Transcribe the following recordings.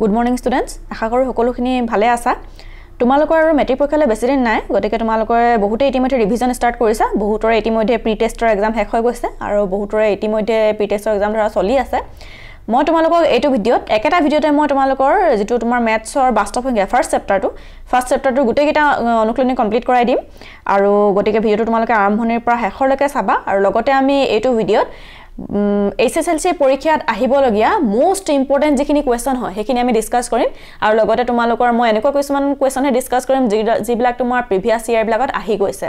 Good morning students. আশা কৰো সকলোখিনি ভালে আছা। তোমালোকৰ আৰু মেট্ৰিক পৰীক্ষালৈ বেছি দিন নাই। গতিকে তোমালোকৰ বহুতে ইতিমধ্যে ৰিভিজন ষ্টাৰ্ট কৰিছা। বহুতৰে ইতিমধ্যে প্ৰি টেষ্টৰ এক্সাম শেষ হৈ গৈছে আৰু বহুতৰে ইতিমধ্যে প্ৰি টেষ্টৰ এক্সাম ধৰা চলি আছে। মই তোমালোকক এইটো ভিডিঅ'ত একেটা ভিডিঅ'তে মই তোমালোকৰ যেটো তোমাৰ ম্যাথছৰ বাস্তৱ সংখ্যা ফাৰ্স্ট চেপ্টাৰটো গোটেইকেইটা অনুশীলনী কমপ্লিট কৰাই দিম আৰু গতিকে ভিডিঅ'টো তোমালোকে আৰম্ভণিৰ পৰা শেষলৈকে চাবা আৰু লগতে আমি এইটো ভিডিঅ'ত SSLC পৰীক্ষাত আহিবলগীয়া মোস্ট ইম্পৰ্টেন্ট যিখিনি কোৱেশ্চন হয় হেখিনি আমি ডিসকাস কৰিম আৰু লগতে তোমালোকৰ মই এনেকুৱা কোৱেশ্চন ডিসকাস কৰিম যিবিলাক তোমাৰ প্ৰিভিয়াস ইয়াৰ বিলাকত আহি গৈছে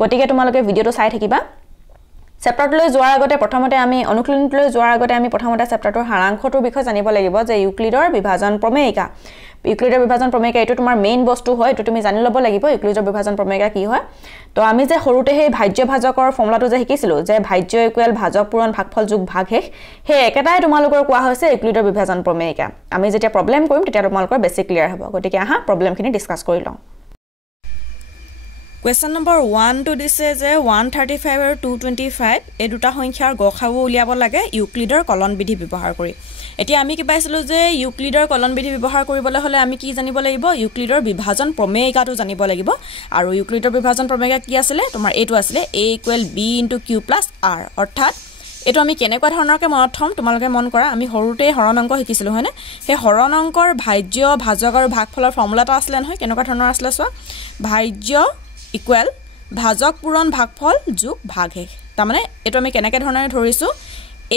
গতিকে তোমালোকে ভিডিঅ'টো চাই থাকিবা চেপ্টাৰটোলৈ যোৱাৰ আগতে প্ৰথমতে আমি অনুশীলনীটোলৈ যোৱাৰ আগতে আমি প্ৰথমতে চেপ্টাৰটোৰ সাৰাংশটোৰ বিষয়ে জানিব লাগিব যে ইউক্লিডৰ বিভাজন প্ৰমেয়িকা এইটো তোমাৰ মেইন বস্তু হয় এটো তুমি জানি ল'ব লাগিব ইউক্লিডৰ বিভাজন প্ৰমেয়িকা কি হয় তো আমি যে সৰুতে হে ভাজ্য ভাজকৰ ফৰ্মুলাটো যে শিকিছিলো যে ভাজ্য ইকুৱেল ভাজক পূৰণ ভাগফল যোগ ভাগশেষ হে একেটাই তোমালোকৰ কোৱা হৈছে ইউক্লিডৰ বিভাজন প্ৰমেয়িকা আমি যেতিয়া প্ৰবলেম কৰিম তেতিয়া তোমালোকৰ বেছি ক্লিয়াৰ হ'ব গতিকে আহা প্ৰবলেমখিনি ডিসকাস কৰি লওঁ Question number 1 to দিছে যে 135 আৰু 225 এই দুটা সংখ্যাৰ গসাগু উলিয়াব লাগে ইউক্লিডৰ কলন বিধি ব্যৱহাৰ কৰি এতিয়া আমি কি পাইছিলো যে ইউক্লিডৰ কলন বিধি ব্যৱহাৰ কৰিবলৈ হলে আমি কি জানিব লাগিব ইউক্লিডৰ বিভাজন প্ৰমেয়িকাটো জানিব লাগিব আৰু ইউক্লিডৰ বিভাজন প্ৰমেয়িকা কি আছিল তোমাৰ এইটো আছিল a = b * q + r অৰ্থাৎ এটো আমি কেনেকুৱা ধৰণৰকে মনত থম তোমালোকে মন কৰা আমি হৰুতে হৰণ অংক শিকিছিলো হয়নে সেই হৰণ অংকৰ ভাজ্য ভাজক আৰু ভাগফলৰ ফৰ্মুলাটো আছিল নহয় কেনেকুৱা ধৰণৰ আছিল চোৱা ভাজ্য ইকুৱেল ভাজক পূৰণ ভাগফল যোগ ভাগশেষ তাৰ মানে এটো আমি কেনেকৈ ধৰণে ধৰিছো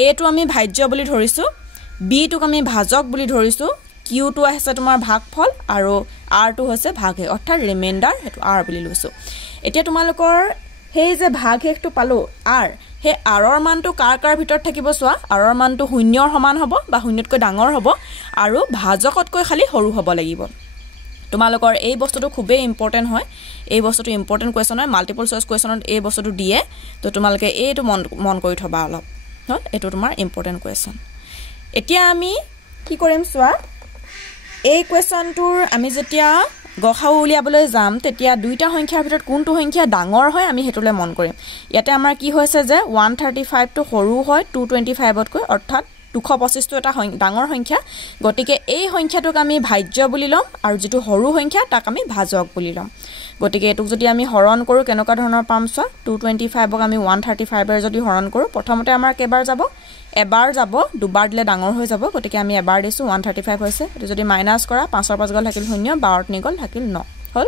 a টো আমি ভাজ্য বুলি ধৰিছো b টোক আমি ভাজক বুলি ধৰিছো q টো আছে তোমাৰ ভাগফল আৰু r টো হৈছে ভাগশেষ অৰ্থাৎ ৰিমাইন্ডাৰ হেতু r বুলি লৈছো এতিয়া তোমালোকৰ হেই যে ভাগশেষটো পালো r হে r ৰ মানটো কাৰ ভিতৰত থাকিব চোৱা r ৰ মানটো 0 ৰ সমান হ'ব বা 0 তকৈ ডাঙৰ হ'ব আৰু ভাজকতকৈ খালি সৰু হ'ব লাগিব তোমালোকৰ এই বস্তুটো খুবেই ইম্পৰ্টেন্ট হয় এই বস্তুটো ইম্পৰ্টেন্ট কোৱেশ্চন হয় মাল্টিপল চয়েস কোৱেশ্চনত এই বস্তুটো দিয়ে তো তোমালোকে এইটো মন কৰি থবা অলপ হল এটো তোমাৰ ইম্পৰ্টেন্ট কোৱেশ্চন এতিয়া আমি কি কৰিম চোৱা এই কোৱেশ্চনটোৰ আমি যেতিয়া গসাগু উলিয়াবলৈ যাম তেতিয়া দুইটা সংখ্যাৰ ভিতৰত কোনটো সংখ্যা ডাঙৰ হয় আমি হেতুলে মন কৰিম ইয়াতে আমাৰ কি হৈছে যে 135 টো সৰু হয় 225 তকৈ অৰ্থাৎ 225 টো এটা ডাঙৰ সংখ্যা গতিকে এই সংখ্যাটোক আমি ভাজ্য বুলি লম আৰু যেটো সৰু সংখ্যা তাক আমি ভাজক বুলি লম গতিকে এটুক যদি আমি হৰণ কৰো কেনেকুৱা ধৰণৰ পাম চোৱা 225 ক আমি 135 এৰ যদি হৰণ কৰো প্ৰথমতে আমাৰ কেবাৰ যাব এবাৰ যাব দুবাৰ দিলে ডাঙৰ হৈ যাব গতিকে আমি এবাৰ দিছো 135 হৈছে এটো যদি মাইনাস কৰা 5 ৰ 5 গল থাকিল 0 12 নি গল থাকিল 9 হল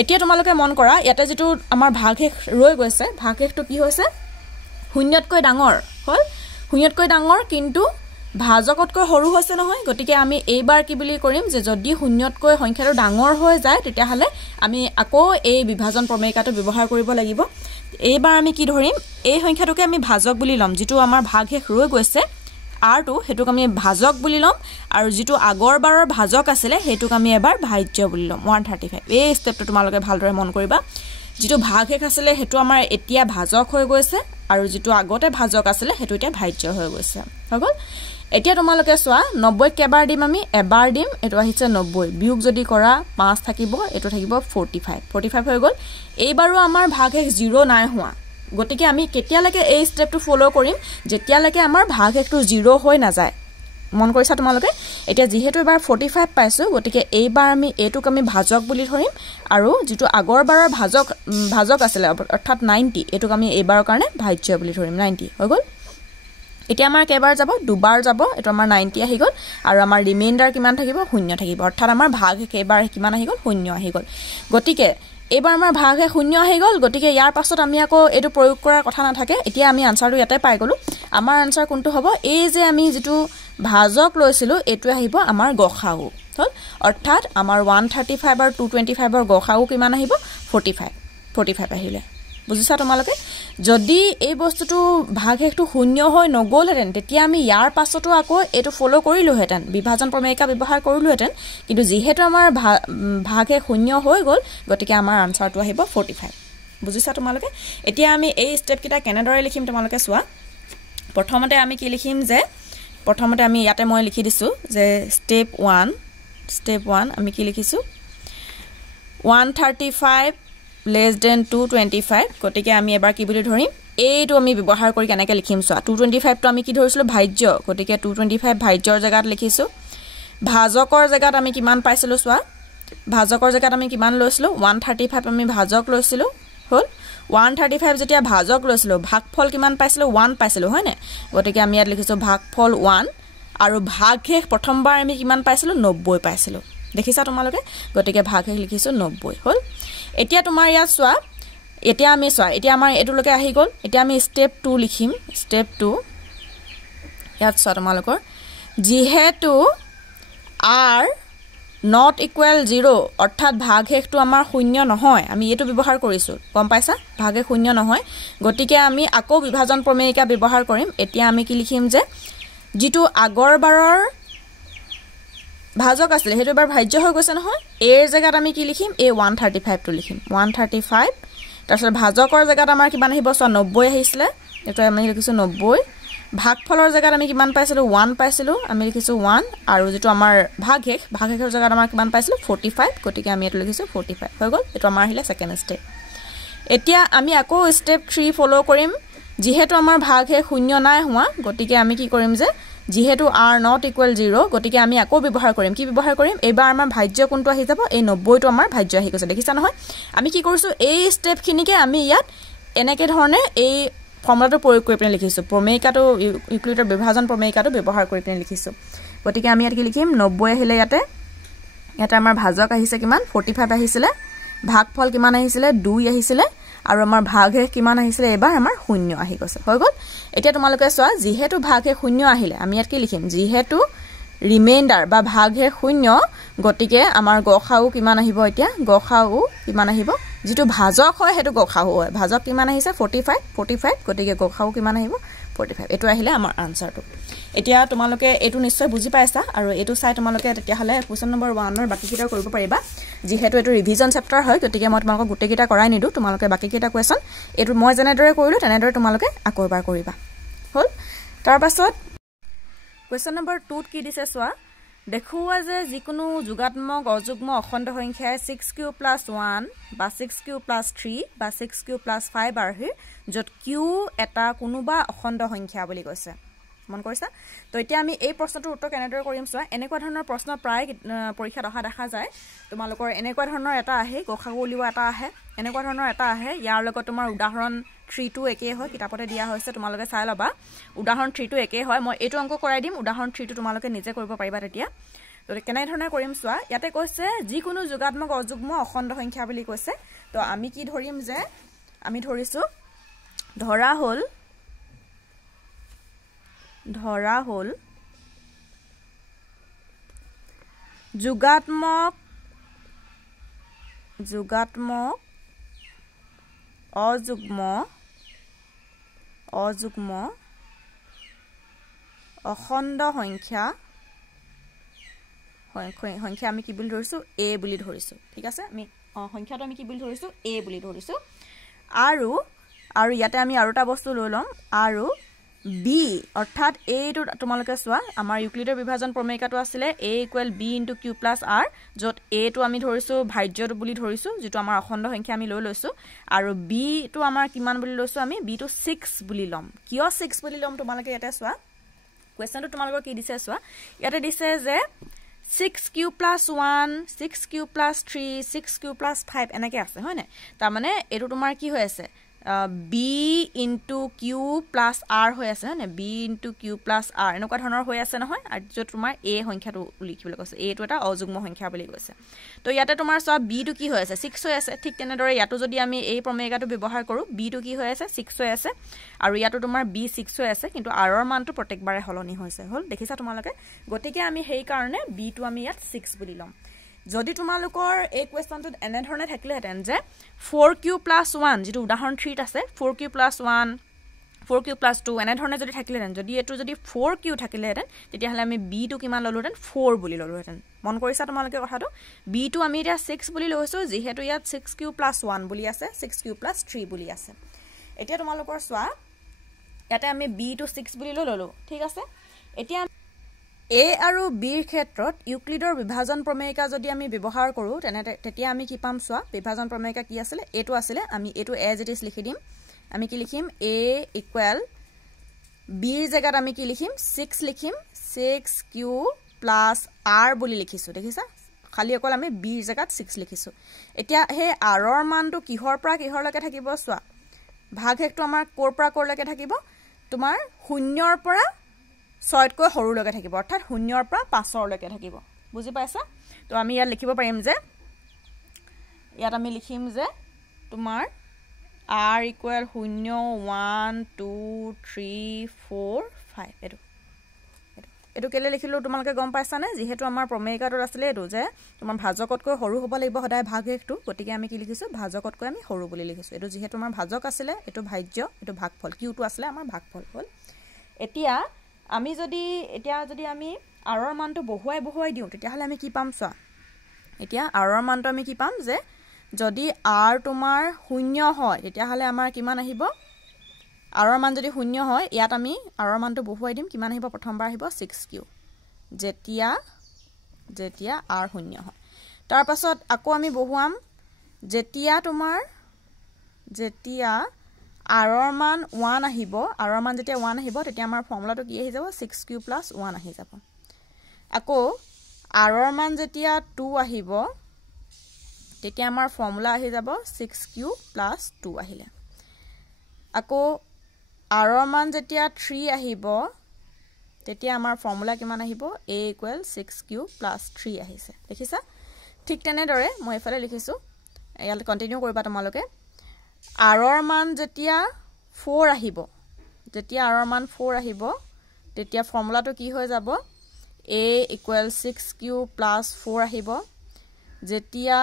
এতিয়া তোমালোকে মন কৰা ইয়াতে যেটো আমাৰ ভাগশেষ ৰৈ গৈছে ভাগশেষটো কি হৈছে 0 তকৈ ডাঙৰ হল 0 তকৈ ডাঙৰ কিন্তু ভাজকতকৈ সৰু হৈছে নহয় গতিকে আমি এইবাৰ কি বুলি কৰিম যে যদি 0 তকৈ সংখ্যাটো ডাঙৰ হৈ যায় তেতিয়া হলে আমি আকৌ এই বিভাজন প্ৰমেয়িকাটো ব্যৱহাৰ কৰিব লাগিব এইবাৰ আমি কি ধৰিম এই সংখ্যাটোকে আমি ভাজক বুলি লম যেটো আমাৰ ভাগশেষ ৰৈ গৈছে r টো হেতুক আমি ভাজক বুলি লম আৰু যেটো আগৰবাৰৰ ভাজক আছিল হেতুক আমি এবাৰ ভাজ্য বুলি লম 135 এই ষ্টেপটো তোমালোকে ভালদৰে মন কৰিবা যেটো ভাগশেষ আছিল হেতু আমাৰ এতিয়া ভাজক হৈ গৈছে আৰু যেটো আগতে ভাজক আছিল হেতু এতিয়া ভাজ্য হৈ গৈছে হগল এতিয়া তোমালোকে চোৱা 90 কেবাৰ দিম আমি এবাৰ দিম এটো আহিছে 90 বিয়োগ যদি কৰা 5 থাকিব এটো থাকিব 45 হৈ গল এইবাৰো আমাৰ ভাগশেষ 0 নাই হোৱা গতিকে আমি কেতিয়ালৈকে এই ষ্টেপটো ফলো কৰিম যেতিয়ালৈকে আমাৰ ভাগশেষটো 0 হৈ না যায় মন কৰিছা তোমালোকে এতিয়া যেহেতু এবাৰ 45 পাইছো গতিকে এইবাৰ আমি এটোক আমি ভাজক বুলি ধৰিম আৰু যেটো আগৰবাৰৰ ভাজক আছিল অৰ্থাৎ 90 এটোক আমি এইবাৰৰ কাৰণে ভাজ্য বুলি ধৰিম 90 হৈ গল এতিয়া আমাৰ কেবাৰ যাব দুবাৰ যাব এটো আমাৰ 90 আহি গল আৰু আমাৰ ৰিমাইন্ডাৰ কিমান থাকিব 0 থাকিব অৰ্থাৎ আমাৰ ভাগশেষ কেবাৰ কিমান আহি গল 0 আহি গল গতিকে এবাৰ আমাৰ ভাগশেষ 0 আহি গল গতিকে ইয়াৰ পাছত আমি আকৌ এটো প্ৰয়োগ কৰাৰ কথা নাথাকে এতিয়া আমি আনসাৰটো ইয়াতে পাই গলো আমাৰ আনসাৰ কোনটো হ'ব এই যে আমি যেটো ভাজক লৈছিলো এটো আহিব আমাৰ গসাগু হল অৰ্থাৎ আমাৰ 135 আৰু 225 ৰ গসাগু কিমান আহিব 45 আহিলে বুজিছা তোমালোকে যদি এই বস্তুটো ভাগশেষটো 0 হৈ নগলহেতেন তেতিয়া আমি ইয়াৰ পাছতো আকৌ এটো ফলো কৰিলোহেতেন বিভাজন প্ৰমেয়িকা ব্যৱহাৰ কৰিলোহেতেন কিন্তু যেহেতু আমাৰ ভাগশেষ 0 হৈ গল গতিকে আমাৰ আনসাৰটো আহিব 45 বুজিছা তোমালোকে এতিয়া আমি এই ষ্টেপ কিটা কেনেদৰে লিখিম তোমালোকে চোৱা প্ৰথমতে আমি কি লিখিম যে প্ৰথমতে আমি ইয়াতে মই লিখি দিছো যে ষ্টেপ 1 আমি কি লিখিছো 135 less than 225 গতিকে আমি এবাৰ কি বুলি ধৰিম এইটো আমি ব্যৱহাৰ কৰি কেনেকৈ লিখিম চোৱা 225 টো আমি কি ধৰিছিলো ভাজ্য গতিকে 225 ভাজ্যৰ জায়গাত লিখিছো ভাজকৰ জেগাত আমি কিমান পাইছিলোঁ চোৱা ভাজকৰ জেগাত আমি কিমান লৈছিলোঁ 135 আমি ভাজক লৈছিলোঁ হ'ল 135 যেতিয়া ভাজক লৈছিলোঁ ভাগফল কিমান পাইছিলোঁ 1 পাইছিলোঁ হয়নে গতিকে আমি ইয়াত লিখিছোঁ ভাগফল 1 আৰু ভাগশেষ প্ৰথমবাৰ আমি কিমান পাইছিলোঁ 90 পাইছিলোঁ দেখিছা তোমালোকে গতিকে ভাগশেষ লিখিছোঁ 90 হ'ল এতিয়া তোমাৰ ইয়াত চোৱা এতিয়া আমি চোৱা এতিয়া আমাৰ এটোলৈকে আহি গ'ল এতিয়া আমি স্টেপ 2 লিখিম স্টেপ 2 ইয়াত চোৱা তোমালোকৰ যিহেতু r not equal 0 অৰ্থাৎ ভাগশেষটো আমাৰ শূন্য নহয় আমি এটো ব্যৱহাৰ কৰিছো গম পাইছা ভাগশেষ শূন্য নহয় গতিকে আমি আকৌ বিভাজন প্ৰমেয়িকা ব্যৱহাৰ কৰিম এতিয়া আমি কি লিখিম যে যেটো আগৰবাৰৰ ভাজক আছিল হেতু এবাৰ ভাজ্য হৈ গৈছে নহয় এৰ জেগাত আমি কি লিখিম a 135 টো লিখিম 135 তাৰছত ভাজকৰ জেগাত আমাৰ কিমান আহিব 90 আহিছিলে এটো আমি লিখিছো 90 ভাগফলৰ জেগাত আমি কিমান পাইছিলো 1 পাইছিলো আমি লিখিছো 1 আৰু যেটো আমাৰ ভাগশেষৰ জেগাত আমাৰ কিমান পাইছিলো 45 গতিকে আমি এটো লিখিছো 45 হৈ গল এটো আমাৰ আহিলে সেকেন্ড স্টেপ এতিয়া আমি আকৌ স্টেপ 3 ফলো কৰিম যেহেতু আমাৰ ভাগশেষ শূন্য নাই হোৱা গতিকে আমি কি কৰিম যে যেহেতু r not equal 0 গতিকে আমি আকৌ ব্যৱহাৰ কৰিম কি ব্যৱহাৰ কৰিম এবাৰ আমাৰ ভাজ্য কোনটো আহি যাব এই 90 টো আমাৰ ভাজ্য আহি গৈছে দেখিছা নহয় আমি কি কৰিছো এই স্টেপ খিনিকে আমি ইয়াত এনেকে ধৰণে এই ফৰ্মুলাটো প্ৰয়োগ কৰি পিনে লিখিছো প্ৰমেয়িকাটো ইউক্লিডৰ বিভাজন প্ৰমেয়িকাটো ব্যৱহাৰ কৰি পিনে লিখিছো গতিকে আমি ইয়াত কি লিখিম 90 আহিলে ইয়াতে আমাৰ ভাজক আহিছে কিমান 45 আহিছিলে ভাগফল কিমান আহিছিলে 2 আহিছিলে আৰু আমাৰ ভাগশেষ কিমান আহিছিলে এবাৰ আমাৰ শূন্য আহি গৈছে হৈ গল এতিয়া তোমালোকে চোৱা যেহেতু ভাগশেষ শূন্য আহিলে আমি ইয়াত কি লিখিম যেহেতু ৰিমেইন্ডাৰ বা ভাগশেষ শূন্য গতিকে আমাৰ গসাউ কিমান আহিব এতিয়া গসাউ কিমান আহিব যেটো ভাজক হয় হেতু গসাউ হয় ভাজক কিমান আহিছে 45 গতিকে গসাউ কিমান আহিব 45 এটো আহিলে আমাৰ আনসাৰটো এতিয়া তোমালোকে এটো নিশ্চয় বুজি পাইছা আৰু এটো চাই তোমালোকে তেতিয়া হলে কোৱেশ্চন নম্বৰ 1 ৰ বাকি কিটা কৰিব পাৰিবা যেহেতু এটো ৰিভিজন চেপ্টাৰ হয় গতিকে মই তোমালোকক গুটে কিটা কৰাই নিদু তোমালোকে বাকি কিটা কোৱেশ্চন এটো মই জেনেদৰে কৰিলো তেনেদৰে তোমালোকে আকৌ এবাৰ কৰিবা হল তাৰ পাছত কোৱেশ্চন নম্বৰ 2 ত কি দিছে চোৱা দেখুৱা যে যিকোনো যোগাত্মক অযুগ্ম অখণ্ড সংখ্যায় 6q + 1 বা 6q + 3 বা 6q + 5 আৰহি যত q এটা কোনোবা অখণ্ড সংখ্যা বুলি কৈছে মন কৰিছা তো এতিয়া আমি এই প্ৰশ্নটোৰ উত্তৰ কেনেদৰে কৰিম চোৱা এনেকুৱা ধৰণৰ প্ৰশ্ন প্ৰায় পৰীক্ষাত অহা দেখা যায় তোমালোকৰ এনেকুৱা ধৰণৰ এটা আহে গসাগু উলিওৱা এটা আহে এনেকুৱা ধৰণৰ এটা আহে ইয়াৰ লগত তোমাৰ উদাহৰণ 3 টো একে হয় কিতাপতে দিয়া হৈছে তোমালোকে চাই লবা উদাহৰণ 3 টো একে হয় মই এটো অংক কৰাই দিম উদাহৰণ 3 টো তোমালোকে নিজে কৰিব পাৰিবা তেতিয়া তো কেনে ধৰণে কৰিম চোৱা ইয়াতে কৈছে যিকোনো যোগাত্মক অযুগ্ম অখণ্ড সংখ্যা বুলি কৈছে তো আমি কি ধৰিম যে আমি ধৰিছো ধৰা হল যোগাত্মক অযুগ্ম অখণ্ড সংখ্যা আমি কি বুলি ধৰিছো a বুলি ধৰিছো ঠিক আছে আমি সংখ্যাটো আমি কি বুলি ধৰিছো a বুলি ধৰিছো আৰু ইয়াতে আমি আৰু এটা বস্তু লৈ লম আৰু b অৰ্থাৎ a টো তোমালোকে চোৱা আমাৰ ইউক্লিডৰ বিভাজন প্ৰমেয়িকাটো আছিলে a = b * q + r যত a টো আমি ধৰিছো ভাজ্যটো বুলি ধৰিছো যেটো আমাৰ অখণ্ড সংখ্যা আমি লৈ লৈছো আৰু b টো আমাৰ কিমান বুলি লৈছো আমি b টো 6 বুলি লম কিয় 6 বুলি লম তোমালোকে ইয়াতে চোৱা কোৱেশ্চনটো তোমালোকৰ কি দিছে চোৱা ইয়াতে দিছে যে 6q + 1 6q + 3 6q + 5 এনেকে আছে হয় না তাৰ মানে এটো তোমাৰ কি হৈ আছে b * q + r হৈ আছে হয় b * q + r এনেকুৱা ধৰণৰ হৈ আছে নহয় আৰু যত তোমাৰ a সংখ্যাটো লিখিবলৈ কৈছে a টো এটা অযুগ্ম সংখ্যা বুলি কৈছে তো ইয়াতে তোমাৰ সব b টো কি হৈ আছে 6 হৈ আছে ঠিক তেনেদৰে ইয়াতো যদি আমি এই প্ৰমেয়িকাটো ব্যৱহাৰ কৰো b টো কি হৈ আছে 6 হৈ আছে আৰু ইয়াতো তোমাৰ b 6 হৈ আছে কিন্তু r ৰ মানটো প্ৰত্যেকবাৰে হলনি হৈছে হল দেখিছা তোমালোকে গতিকে আমি হেই কাৰণে b টো আমি ইয়াত 6 বুলি লম যদি তোমালোকৰ এই কোৱেশ্চনটো এনে ধৰণে থাকিলেহেঁতেন যে 4q + 1 যেটো উদাহৰণ 3 ত আছে 4q + 1 4q + 2 এনে ধৰণে যদি থাকিলেহেঁতেন যদি এটো যদি 4q থাকিলেহেঁতেন তেতিয়া হলে আমি b টো কিমান ললোহেঁতেন 4 বুলি ললোহেঁতেন মন কৰিছা তোমালোকে কথাটো b টো আমি এতিয়া 6 বুলি লৈছো যেহেতু ইয়াত 6q + 1 বুলি আছে 6q + 3 বুলি আছে এতিয়া তোমালোকৰ চোৱা ইয়াতে আমি b টো 6 বুলি ললো ঠিক আছে এতিয়া a আৰু b ৰ ক্ষেত্ৰত ইউক্লিডৰ বিভাজন প্ৰমেয়িকা যদি আমি ব্যৱহাৰ কৰো তেতিয়া আমি কি পাম চোৱা বিভাজন প্ৰমেয়িকা কি আছিল এটো আছিল আমি এটো এজ ইট ইজ লিখি দিম আমি কি লিখিম a = b ৰ জায়গাত আমি কি লিখিম 6 লিখিম 6q + প্লাছ r বুলি লিখিছো দেখিছা খালি অকল আমি b ৰ জাগাত 6 লিখিছো এতিয়া হে r ৰ মানটো কিহৰ পৰা কিহৰলৈকে থাকিব চোৱা ভাগহেকটো আমাৰ কৰ পৰা কৰলৈকে থাকিব তোমাৰ 0 ৰ পৰা 6 তকৈ সৰুলৈকে থাকিব অৰ্থাৎ 0 ৰ পৰা 5 লৈকে থাকিব বুজি পাইছা তো আমি ইয়াত লিখিব পাৰিম যে ইয়াত আমি লিখিম যে তোমাৰ r equal 0 1 2 3 4 5 এটো কেলে লিখিলো তোমালোকে গম পাইছা নে যেহেতু আমাৰ প্ৰমেয়িকাটোত আছিল এটো যে তোমাৰ ভাজকতকৈ সৰু হ'ব লাগিব সদায় ভাগহেকটো গতিকে আমি কি লিখিছো ভাজকতকৈ আমি সৰু বুলি লিখিছো এটো যেহেতু আমাৰ ভাজক আছিল এটো ভাজ্য এটো ভাগফল কিউটো আছিল আমাৰ ভাগফল হ'ল এতিয়া আমি যদি আমি r ৰ মানটো বহুৱাই দিও তেতিয়াহলে আমি কি পাম চোৱা এতিয়া r ৰ মানটো আমি কি পাম যে যদি r তোমাৰ 0 হয় তেতিয়াহলে আমাৰ কিমান আহিব r ৰ মান যদি 0 হয় ইয়াত আমি r ৰ মানটো বহুৱাই দিম কিমান আহিব প্ৰথমবাৰ আহিব 6q যেতিয়া r 0 হয় তাৰ পাছত আকৌ আমি বহুৱাম যেতিয়া r ৰ মান 1 আহিব r ৰ মান যেতিয়া 1 আহিব তেতিয়া আমাৰ ফৰ্মুলাটো কি আহি যাব 6q + 1 আহি যাব আকৌ r ৰ মান যেতিয়া 2 আহিব তেতিয়া আমাৰ ফৰ্মুলা আহি যাব 6q + 2 আহিলে আকৌ r ৰ মান যেতিয়া 3 আহিব তেতিয়া আমাৰ ফৰ্মুলা কিমান আহিব a = 6q + 3 আহিছে দেখিছা ঠিক তেনেদৰে মই এফালে লিখিছো ইয়াত কন্টিনিউ কৰিবা তোমালোকে r ৰ মান যেতিয়া 4 আহিব তেতিয়া ফৰ্মুলাটো কি হৈ যাব a = 6q + 4 আহিব যেতিয়া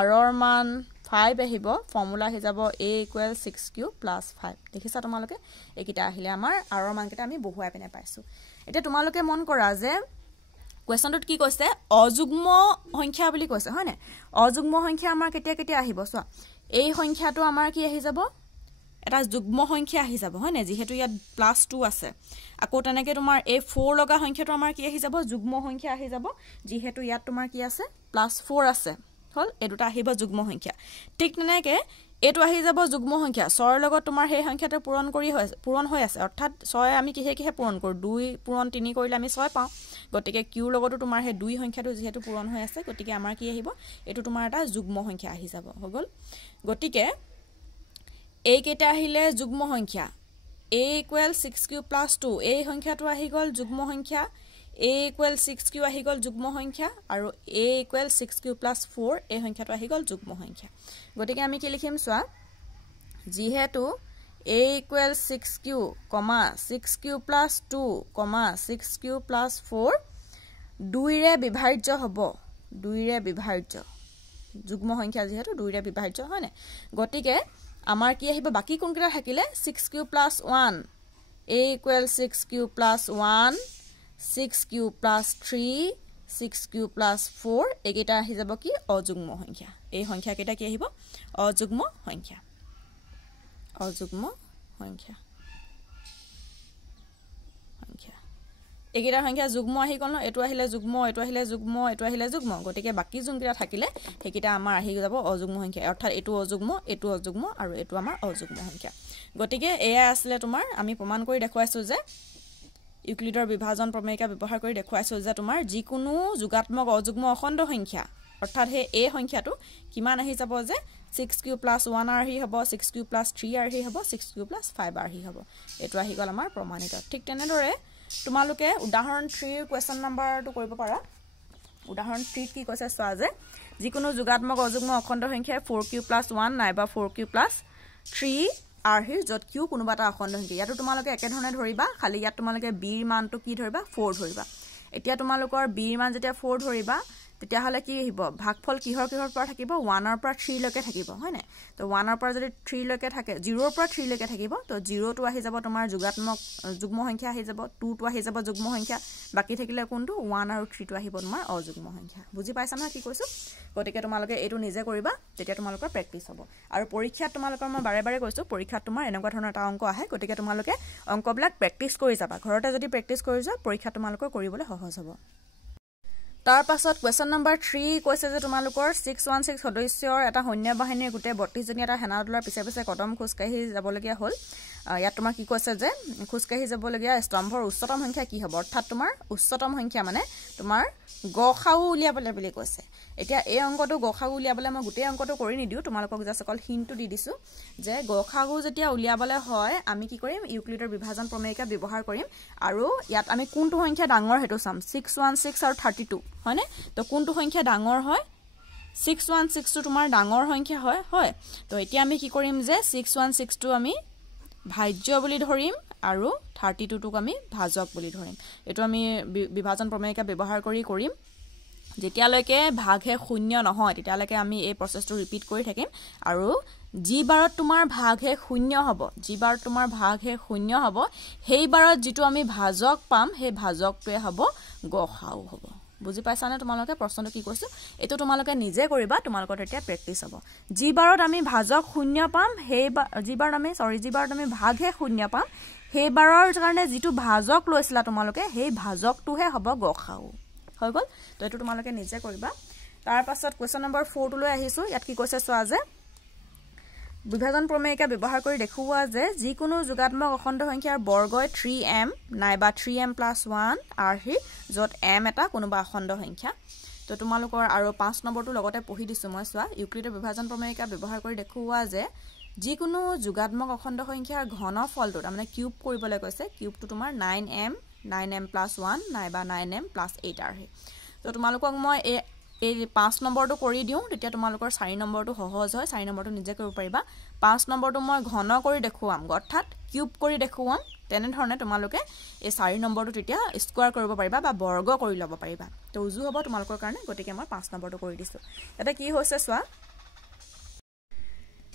r ৰ মান 5 আহিব ফৰ্মুলা আহি যাব a = 6q + 5 দেখিছা তোমালোকে একিটা আহিলে আমাৰ r ৰ মানকেটা আমি বহুৱাই পিনে পাইছো এতিয়া তোমালোকে মন কৰা যে কোৱেশ্চনটোত কি কৈছে অযুগ্ম সংখ্যা বুলি কৈছে হয় নে অযুগ্ম সংখ্যা আমাৰ কেতিয়া আহিব চোৱা এই সংখ্যাটো আমাৰ কি আহি যাব এটা যুগ্ম সংখ্যা আহি যাব হয় নে যেহেতু ইয়াত +2 আছে আকৌ তেনেকে তোমাৰ এই 4 লগা সংখ্যাটো আমাৰ কি আহি যাব যুগ্ম সংখ্যা আহি যাব যেহেতু ইয়াত তোমাৰ কি আছে +4 আছে হল এই দুটা আহিব যুগ্ম সংখ্যা ঠিক তেনেকে এটো আহি যাব যুগ্ম সংখ্যা 6 ৰ লগত তোমাৰ সেই সংখ্যাটো পূৰণ হৈ আছে অৰ্থাৎ 6 আমি কিহে পূৰণ কৰো 2 পূৰণ 3 কৰিলে আমি 6 পাওঁ গতিকে q লগতো তোমাৰ সেই 2 সংখ্যাটো যেহেতু পূৰণ হৈ আছে গতিকে আমাৰ কি আহিব এটো তোমাৰ এটা যুগ্ম সংখ্যা আহি যাব হৈ গল গতিকে এই কেটা আহিলে যুগ্ম সংখ্যা a = 6q + 2 এই সংখ্যাটো আহি গল যুগ্ম সংখ্যা a = 6q আহি গল যুগ্ম সংখ্যা আৰু a = 6q + 4 এই সংখ্যাটো আহি গল যুগ্ম সংখ্যা গতিকে আমি কি লিখিম চোৱা যেহেতু a = 6q, 6q + 2, 6q + 4 2ৰে বিভাজ্য হ'ব 2ৰে বিভাজ্য যুগ্ম সংখ্যা যেহেতু 2ৰে বিভাজ্য হয় না গতিকে আমাৰ কি আহিব বাকি কোনকেটা থাকিলে 6q + 1 a = 6q + 1 6q + 3 6q + 4 একেটা আহি যাব কি অযুগ্ম সংখ্যা এই সংখ্যা কেটা কি আহিব অযুগ্ম সংখ্যা একেটা সংখ্যা যুগ্ম আহি গল এটো আহিলে যুগ্ম এটো আহিলে যুগ্ম এটো আহিলে যুগ্ম গতিকে বাকি যোনকেটা থাকিলে হেকিটা আমাৰ আহি যাব অযুগ্ম সংখ্যা অৰ্থাৎ এটো অযুগ্ম আৰু এটো আমাৰ অযুগ্ম সংখ্যা গতিকে এয়া আসলে তোমাৰ আমি প্ৰমাণ কৰি দেখুৱাইছো যে ইউক্লিডৰ বিভাজন প্ৰমেয়িকা ব্যৱহাৰ কৰি দেখুৱাইছো যে তোমাৰ যিকোনো যোগাত্মক অযুগ্ম অখণ্ড সংখ্যা অৰ্থাৎ হে এই সংখ্যাটো কিমান আহি যাব যে 6q + 1 আহি হ'ব 6q + 3 আহি হ'ব 6q + 5 আহি হ'ব এটো আহি গল আমাৰ প্ৰমাণিত ঠিক তেনেদৰে তোমালোকে উদাহৰণ 3 ৰ কোৱেশ্চন নাম্বাৰটো কৰিব পাৰা উদাহৰণ 3 কি কৈছে চোৱা যে যিকোনো যোগাত্মক অযুগ্ম অখণ্ড সংখ্যা 4q + 1 নাইবা 4q + 3 আহি যত q কোনোবা এটা অখণ্ড সংখ্যা ইয়াতো তোমালোকে একে ধৰণে ধৰিবা খালি ইয়াত তোমালোকে b ৰ মানটো কি ধৰিবা 4 ধৰিবা এতিয়া তোমালোকৰ b ৰ মান যেতিয়া 4 ধৰিবা তেতিয়া হলে কি আহিব ভাগফল কিহৰ পৰা থাকিব 1 ৰ পৰা 3 লৈকে থাকিব হয় না তো 1 ৰ পৰা যদি 3 লৈকে থাকে 0 ৰ পৰা 3 লৈকে থাকিব তো 0 টো আহি যাব তোমাৰ যোগাত্মক যুগ্ম সংখ্যা আহি যাব 2 টো আহি যাব যুগ্ম সংখ্যা বাকি থাকিলে কোনটো 1 আৰু 3 টো আহিব তোমাৰ অযুগ্ম সংখ্যা বুজি পাইছা না কি কৈছো গতিকে তোমালোকে এটো নিজে কৰিবা তেতিয়া তোমালোকৰ প্ৰেক্টিস হ'ব আৰু পৰীক্ষাত তোমালোকৰ মই বাৰে কৈছো পৰীক্ষাত তোমাৰ এনেকুৱা ধৰণৰ এটা অংক আহে গতিকে তোমালোকে অংকবিলাক প্ৰেক্টিস কৰি যাবা ঘৰতে যদি প্ৰেক্টিস কৰি যোৱা পৰীক্ষা তোমালোকৰ কৰিবলৈ সহজ হ'ব তাৰ পাছত কোৱেশ্চন নম্বৰ 3 কৈছে যে তোমালোকৰ 616 সদস্যৰ এটা সৈন্য বাহিনীৰ গোটে 32 জনী এটা সেনা দলৰ পিছে পিছে কদম খোজকাঢ়ি যাবলগীয়া হ'ল ইয়াত তোমাৰ কি কৈছে যে খোজকাঢ়ি যাবলগীয়া স্তম্ভৰ উচ্চতম সংখ্যা কি হ'ব অৰ্থাৎ তোমাৰ উচ্চতম সংখ্যা মানে তোমাৰ গখাও উলিয়াবলৈ বুলি কৈছে এতিয়া এই অংকটো গখাও উলিয়াবলৈ মই গোটেই অংকটো কৰি নিদিও তোমালোকক জাস্ট অকল হিন্টটো দি দিছো যে গখাও যেতিয়া উলিয়াবলৈ হয় আমি কি কৰিম ইউক্লিডৰ বিভাজন প্ৰমেয়িকা ব্যৱহাৰ কৰিম আৰু ইয়াত আমি কোনটো সংখ্যা ডাঙৰ হেতু চাম 616 আৰু 32 হয়নে তো কোনটো সংখ্যা ডাঙৰ হয় 616 টো তোমাৰ ডাঙৰ সংখ্যা হয় তো এতিয়া আমি কি কৰিম যে 616 টো আমি ভাজ্য বুলি ধৰিম আৰু 32 টোক আমি ভাজক বুলি ধৰিম এটো আমি বিভাজন প্ৰমেয়িকা ব্যৱহাৰ কৰিম যেতিয়ালৈকে ভাগহে শূন্য নহয় তেতিয়ালৈকে আমি এই প্ৰসেসটো ৰিপিট কৰি থাকিম আৰু জি বাৰত তোমাৰ ভাগহে শূন্য হ'ব জি বাৰত তোমাৰ ভাগহে শূন্য হ'ব সেই বাৰত যেটো আমি ভাজক পাম সেই ভাজকটোৱে হ'ব গখাও হ'ব বুজি পাইছানে তোমালোকে প্ৰশ্নটো কি কৈছো এটো তোমালোকে নিজে কৰিবা তোমালোকৰ এতিয়া প্ৰেক্টিস হ'ব জি বাৰত আমি ভাজক শূন্য পাম সেই জি বাৰত আমি ভাগহে শূন্য পাম সেই বাৰৰ কাৰণে যেটো ভাজক লৈছিলা তোমালোকে সেই ভাজকটোহে হ'ব গখাও হৈ গল তো এটো তোমালোকে নিজে কৰিবা তাৰ পাছত কোৱেশ্চন নম্বৰ 4 লৈ আহিছো ইয়াত কি কৈছে চোৱা যে বিভাজন প্ৰমেয়িকা ব্যৱহাৰ কৰি দেখুওৱা যে যিকোনো যোগাত্মক অখণ্ড সংখ্যাৰ বৰ্গই 3m নাইবা 3m+1 আৰহি যত m এটা কোনোবা অখণ্ড সংখ্যা তো তোমালোকৰ আৰু 5 নম্বৰটো লগতে পঢ়ি দিছো মই চোৱা ইউক্লিডৰ বিভাজন প্ৰমেয়িকা ব্যৱহাৰ কৰি দেখুওৱা যে যিকোনো যোগাত্মক অখণ্ড সংখ্যাৰ ঘনফলটো মানে কিউব কৰিবলৈ কৈছে কিউবটো তোমাৰ 9m+1 নাইবা 9m+8 আৰহি তো তোমালোকক মই এই 5 নম্বৰটো কৰি দিও তেতিয়া তোমালোকৰ 4 নম্বৰটো সহজ হয় 4 নম্বৰটো নিজে কৰিব পাৰিবা 5 নম্বৰটো মই ঘন কৰি দেখুৱাম অৰ্থাৎ কিউব কৰি দেখুৱাম তেনে ধৰণে তোমালোকে এই 4 নম্বৰটো তেতিয়া স্কয়াৰ কৰিব পাৰিবা বা বৰ্গ কৰি ল'ব পাৰিবা তো উজু হ'ব তোমালোকৰ কাৰণে গতিকে মই 5 নম্বৰটো কৰি দিছো এটা কি হৈছে চোৱা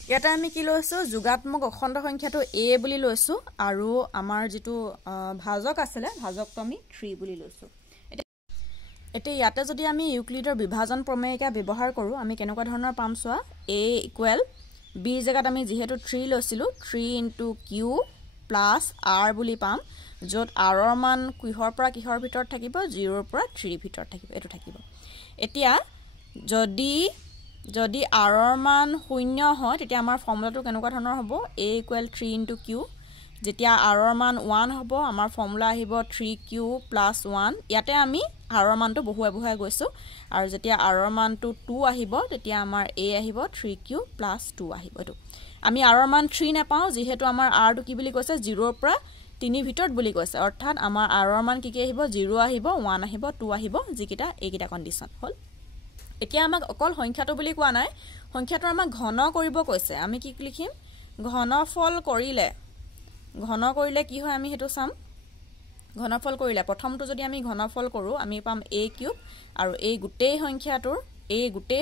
ইয়াতে আমি কি লৈছো যোগাত্মক অখণ্ড সংখ্যাটো a বুলি লৈছো আৰু আমাৰ যেটো ভাজক আছিল ভাজকটো আমি 3 বুলি লৈছো এতে ইয়াতে যদি আমি ইউক্লিডৰ বিভাজন প্ৰমেয়িকা ব্যৱহাৰ কৰো আমি কেনেকুৱা ধৰণৰ পাম চোৱা a = b জায়গাত আমি যেহেতু 3 লৈছিলো 3 * q + r বুলি পাম যত r ৰ মান কিহৰ পৰা কিহৰ ভিতৰত থাকিব 0 ৰ পৰা 3 ভিতৰত থাকিব এটো থাকিব এতিয়া যদি r ৰ মান শূন্য হয় তেতিয়া আমাৰ ফৰ্মুলাটো কেনেকুৱা ধৰণৰ হ'ব a = 3 * q যেতিয়া r ৰ মান 1 হ'ব আমাৰ ফৰ্মুলা আহিব 3q + 1 ইয়াতে আমি r ৰ মানটো বহুৱাই গৈছো আৰু যেতিয়া r ৰ মানটো 2 আহিব তেতিয়া আমাৰ a আহিব 3q + 2 আহিব এটো আমি r ৰ মান 3 নাপাও যেহেতু আমাৰ r টো কি বুলি কৈছে 0 ৰ পৰা 3 ভিতৰত বুলি কৈছে অৰ্থাৎ আমাৰ r ৰ মান কি আহিব 0 আহিব 1 আহিব 2 আহিব যিকিটা এইকিটা কন্ডিশন হল এতিয়া আমাক অকল সংখ্যাটো বুলি কোৱা নাই সংখ্যাটো আমাক ঘন কৰিব কৈছে আমি কি লিখিম ঘনফল কৰিলে কি হয় আমি হেতু চাম ঘনফল কৰিলে প্ৰথমটো যদি আমি ঘনফল কৰো আমি পাম a³ আৰু এই গোটেই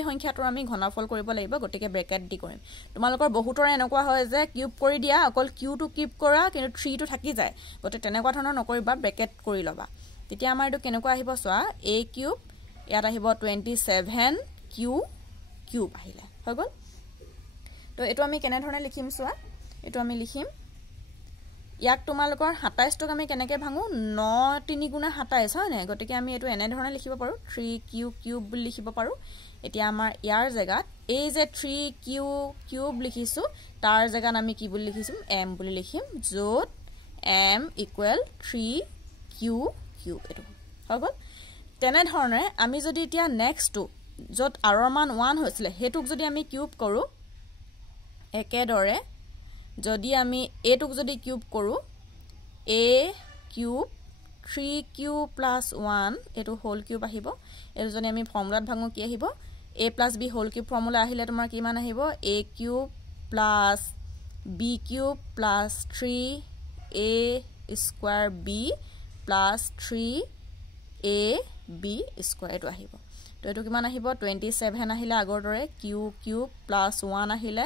সংখ্যাটোৰ আমি ঘনফল কৰিব লাগিব গটিকে ব্ৰেকেট দি কৰিম তোমালোকৰ বহুতৰে এনেকুৱা হয় যে কিউব কৰি দিয়া অকল q টো কিউব কৰা কিন্তু 3 টো থাকি যায় গতে তেনেকুৱা ধৰণৰ নকৰিবা ব্ৰেকেট কৰি লবা তেতিয়া আমাৰ এটো কেনেকুৱা আহিব চোৱা a³ ইয়াত আহিব 27q³ আহিলে হৈ গল তো এটো আমি কেনে ধৰণে লিখিম চোৱা এটো আমি লিখিম ইয়াক তোমালোকৰ 27 টক আমি কেনেকৈ ভাঙো 9 3 * 27 হয় না গতিকে আমি এটো এনে ধৰণে লিখিব পাৰো 3q³ বুলি লিখিব পাৰো এতিয়া আমাৰ ইয়াৰ জায়গাত এই যে 3q³ লিখিছো তাৰ জায়গাত আমি কি বুলি লিখিম m বুলি লিখিম যত m = 3q³ এটো হৈ গল তেনে ধৰণে আমি যদি এতিয়া নেক্সটটো যত r ৰ মান 1 হৈছিল হেতুক যদি আমি কিউব কৰো একেদৰে যদি আমি a টুক যদি কিউব কৰো a³ 3q + 1 এটো হোল কিউব আহিব এটো যদি আমি ফৰ্মুলাত ভাঙো কি আহিব a + b whole cube formula আহিলে তোমাৰ কি মান আহিব a³ + b³ + 3a² b + 3ab² এটো আহিব তো এটো কিমান আহিব 27 আহিলে আগৰ দৰে q³ + 1 আহিলে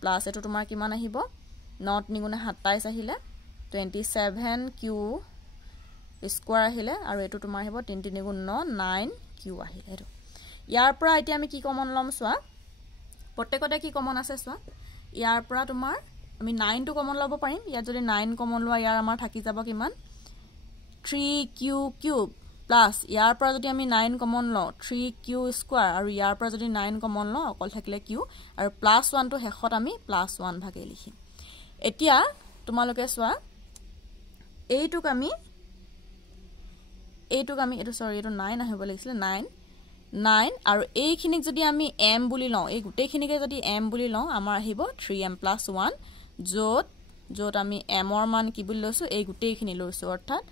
প্লাস এটো তোমাৰ কিমান আহিব 9 3 * 27 আহিলে 27q² আহিলে আৰু এটো তোমাৰ আহিব 3 3 * 9 9q আহিলে এটো ইয়াৰ পৰা এতিয়া আমি কি কমন লম চোৱা প্ৰত্যেকতে কি কমন আছে চোৱা ইয়াৰ পৰা তোমাৰ আমি 9 টো কমন লব পাৰিম ইয়াত যদি 9 কমন লোৱা ইয়াৰ আমাৰ থাকি যাব কিমান 3q³ প্লাস ইয়াৰ পৰা যদি আমি 9 কমন লওঁ 3q স্কয়াৰ আৰু ইয়াৰ পৰা যদি 9 কমন লওঁ অকল থাকিলে q আৰু +1 টো হেখত আমি +1 ভাগে লিখিম এতিয়া তোমালোকে চোৱা এইটুক আমি এটো সৰি এটো 9 আহিব লাগিছিল 9 আৰু এইখিনিক যদি আমি m বুলি লওঁ এই গুটেইখিনিকে যদি m বুলি লওঁ আমাৰ আহিব 3m + 1 যত আমি m ৰ মান কি বুলি লৈছো এই গুটেইখিনি লৈছো অৰ্থাৎ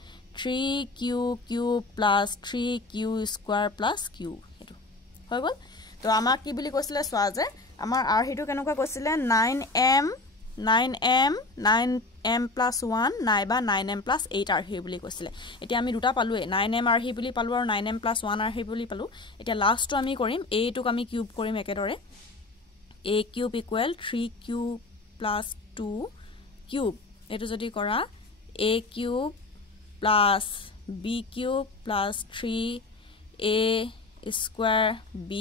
3q cube plus 3q square plus q এটো হৈ গল তো আমাক কি বুলি কৈছিলে সোৱা যে আমাৰ r হিটো কেনেকুৱা কৈছিলে 9m plus 1 নাইবা 9m plus 8 r হি বুলি কৈছিলে এতিয়া আমি দুটা পালো 9m r হি বুলি পালো আৰু 9m plus 1 r হি বুলি পালো এতিয়া লাষ্টটো আমি কৰিম a টোক আমি কিউব কৰিম একেদৰে a cube equal 3q plus 2 cube এটো যদি কৰা a cube plus b cube plus 3a square b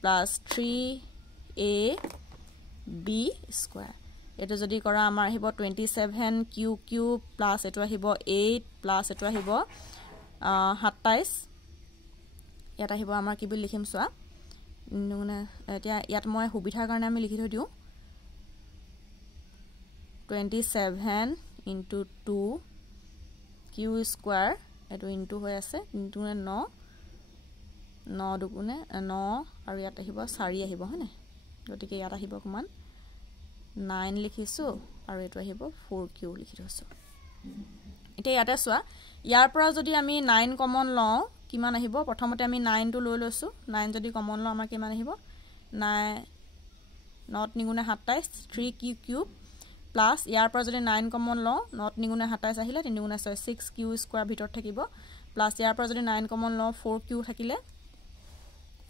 plus 3a b square এটো যদি কৰা আমাৰ আহিব 27q cube plus এটো আহিব 8 plus এটো আহিব 27 ইয়াত আহিব আমাৰ কি বুলি লিখিম সোৱা মানে এতিয়া ইয়াত মই সুবিধাৰ কাৰণে আমি লিখি থৈ দিও 27 into 2 q square এটো ইনটু হৈ আছে ইনটু 9 দুগুণে 9 আৰু ইয়াত আহিব 4 আহিব হয়নে গতিকে ইয়াত আহিব কিমান 9 লিখিছো আৰু এটো আহিব 4q লিখি থৈছো এতিয়া ইয়াতে চোৱা ইয়াৰ পৰা যদি আমি 9 কমন লওঁ কিমান আহিব প্ৰথমতে আমি 9 টো লৈ লৈছো 9 যদি কমন লওঁ আমাৰ কিমান আহিব 9 নট নিগুণে 27 3q cube plus ইয়াৰ পৰা যদি 9 কমন লওঁ নট নিগুণে 27 আহিলে 3 গুণে 6 6q স্কয়াৰ ভিতৰত থাকিব প্লাস ইয়াৰ পৰা যদি 9 কমন লওঁ 4q থাকিলে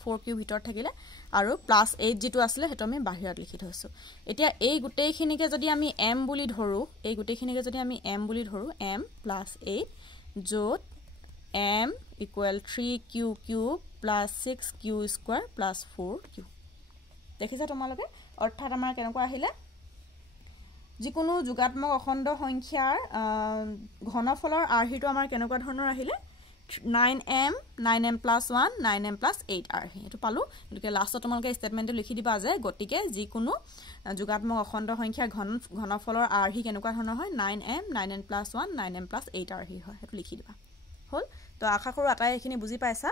4q ভিতৰত থাকিলে আৰু প্লাস 8 যেটো আছিল হেটো আমি বাহিৰত লিখি থৈছো এতিয়া এই গুটেইখিনিকে যদি আমি m বুলি ধৰো এই গুটেইখিনিকে যদি আমি m বুলি ধৰো m plus 8 যত m equal 3q cube plus 6q square plus 4q দেখিছা তোমালোকে অৰ্থাৎ আমাৰ কেনেকুৱা আহিলে যিকোনো যোগাত্মক অখণ্ড সংখ্যাৰ ঘনফলৰ r হিটো আমাৰ কেনেকুৱা ধৰণৰ আহিলে 9m plus 1 9m plus 8 r এটো পালো গতিকে লাষ্টত তোমালোকে স্টেটমেন্টটো লিখি দিবা যে গতিকে যিকোনো যোগাত্মক অখণ্ড সংখ্যাৰ ঘনফলৰ r হি কেনেকুৱা ধৰণৰ হয় 9m plus 1 9m plus 8 r হি হয় এটো লিখি দিবা হল তো আশা কৰো আটাই এখিনি বুজি পাইছা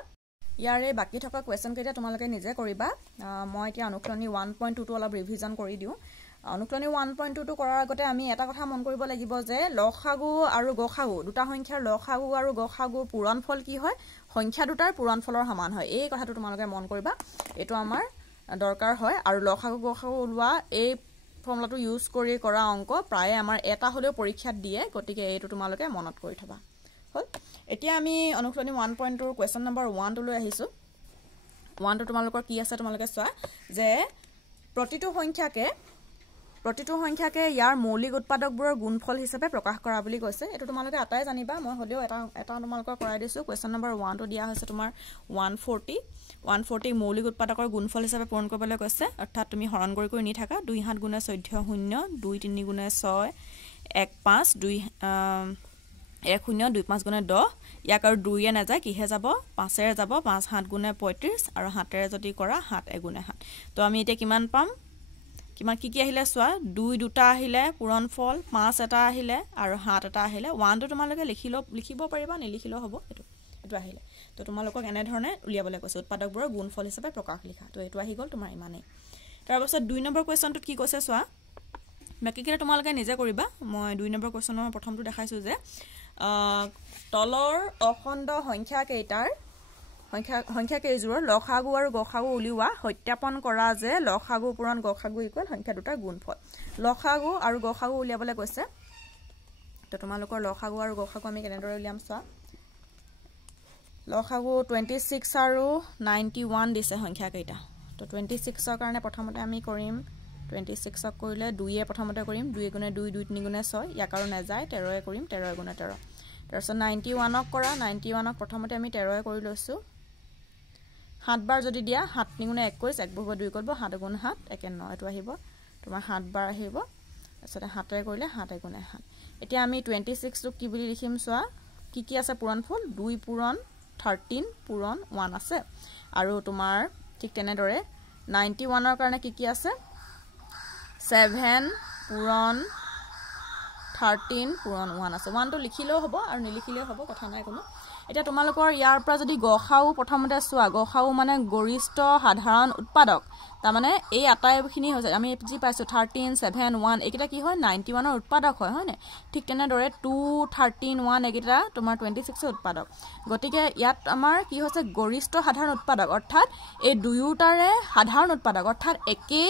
ইয়াৰে বাকি থকা কোৱেশ্চন কেইটা তোমালোকে নিজে কৰিবা মই এতিয়া অনুকলনী 1.2 টো অলপ ৰিভিজন কৰি দিও অনুকলনী 1.2 টো কৰাৰ আগতে আমি এটা কথা মন কৰিব লাগিব যে লসাগু আৰু গসাগু দুটা সংখ্যাৰ লসাগু আৰু গসাগু পূৰণফল কি হয় সংখ্যা দুটাৰ পূৰণফলৰ সমান হয় এই কথাটো তোমালোকে মন কৰিবা এটো আমাৰ দৰকাৰ হয় আৰু লসাগু গসাগু ওলোৱা এই ফৰ্মুলাটো ইউজ কৰি কৰা অংক প্ৰায় আমাৰ এটা হলেও পৰীক্ষাত দিয়ে গতিকে এইটো তোমালোকে মনত কৰি থবা হল এতিয়া আমি অনুকলনী 1.2 ৰ কোৱেশ্চন নম্বৰ 1 টো লৈ আহিছো 1 টো তোমালোকৰ কি আছে তোমালোকে চোৱা যে প্ৰতিটো সংখ্যাকে ইয়াৰ মৌলিক উৎপাদকবোৰৰ গুণফল হিচাপে প্ৰকাশ কৰা বুলি কৈছে এটো তোমালোকে আটাই জানিবা মই হলেও এটা তোমালোকৰ কৰাই দিছো কোৱেশ্চন নম্বৰ 1 টো দিয়া হৈছে তোমাৰ 140 মৌলিক উৎপাদকৰ গুণফল হিচাপে পূৰণ কৰিবলৈ কৈছে অৰ্থাৎ তুমি হৰণ কৰি নি থাকা 2 7 গুণে 14 0 2 3 গুণে 6 1 5 2 1 0 2 5 গুণে 10 ইয়াক আৰু 2 এ না যায় কিহে যাব 5 এ যাব 5 7 গুণে 35 আৰু 7 এ যদি কৰা 7 গুণে 7 তো আমি এতিয়া কিমান পাম কিমান কি আহিলে সোৱা 2 দুটা আহিলে পূৰণফল 5 এটা আহিলে আৰু 7 এটা আহিলে 1 টো তোমালোকে লিখিব পাৰিবা নিলিখিলেও হ'ব এটো আহিলে তো তোমালোকক এনে ধৰণে উলিয়াবলৈ কৈছে উৎপাদকবোৰৰ গুণফল হিচাপে প্ৰকাশ লিখা তো এটো আহি গল তোমাৰ ইমানে তাৰ পাছত 2 নম্বৰ কোৱেশ্চনটোত কি কৈছে সোৱা বাকিকিটা তোমালোকে নিজে কৰিবা মই 2 নম্বৰ কোৱেশ্চনৰ প্ৰথমটো দেখাইছো যে তলৰ অখণ্ড সংখ্যা কেইজোৰৰ লসাগু আৰু গসাগু উলিওৱা সত্যাপন কৰা যে লসাগু পূৰণ গসাগু ইকুৱেল সংখ্যা দুটাৰ গুণফল লসাগু আৰু গসাগু উলিয়াবলৈ কৈছে তো তোমালোকৰ লসাগু আৰু গসাগু আমি কেনেদৰে উলিয়াম চোৱা লসাগু 26 আৰু 91 দিছে সংখ্যা কেইটা তো 26 ৰ কাৰণে প্ৰথমতে আমি কৰিম 26 ক কৰিলে 2 এ প্ৰথমতে কৰিম 2 গুণে 2 2 3 গুণে 6 ইয়াক আৰু না যায় 13 এ কৰিম 13 গুণে 13 তাৰছত 91 ক কৰা 91 ক প্ৰথমতে আমি 13 এ কৰি লৈছো 7 বাৰ যদি দিয়া 7 গুণে 21 1 বহিব 2 কৰিব 7 গুণ 7 9 এটো আহিব তোমাৰ 7 বাৰ আহিব তাৰছত 7 এ কৰিলে 7 গুণে 7 এতিয়া আমি 26 টো কি বুলি লিখিম চোৱা কি আছে পূৰণফল 2 পূৰণ 13 পূৰণ 1 আছে আৰু তোমাৰ ঠিক তেনেদৰে 91 ৰ কাৰণে কি আছে 7 পূৰণ 13 পূৰণ 1 আছে 1 টো লিখিলেও হ'ব আৰু নিলিখিলেও হ'ব কথা নাই কোনো এতিয়া তোমালোকৰ ইয়াৰ পৰা যদি গখাও প্ৰথমতে চোৱা গখাও মানে গৰিষ্ঠ সাধাৰণ উৎপাদক তাৰ মানে এই আটাইখিনি হৈছে আমি যি পাইছো 13 7 1 এইকেইটা কি হয় 91 ৰ উৎপাদক হয় হয়নে ঠিক তেনেদৰে 2 13 1 এইকেইটা তোমাৰ 26 ৰ উৎপাদক গতিকে ইয়াত আমাৰ কি হৈছে গৰিষ্ঠ সাধাৰণ উৎপাদক অৰ্থাৎ এই দুয়োটাৰে সাধাৰণ উৎপাদক অৰ্থাৎ একে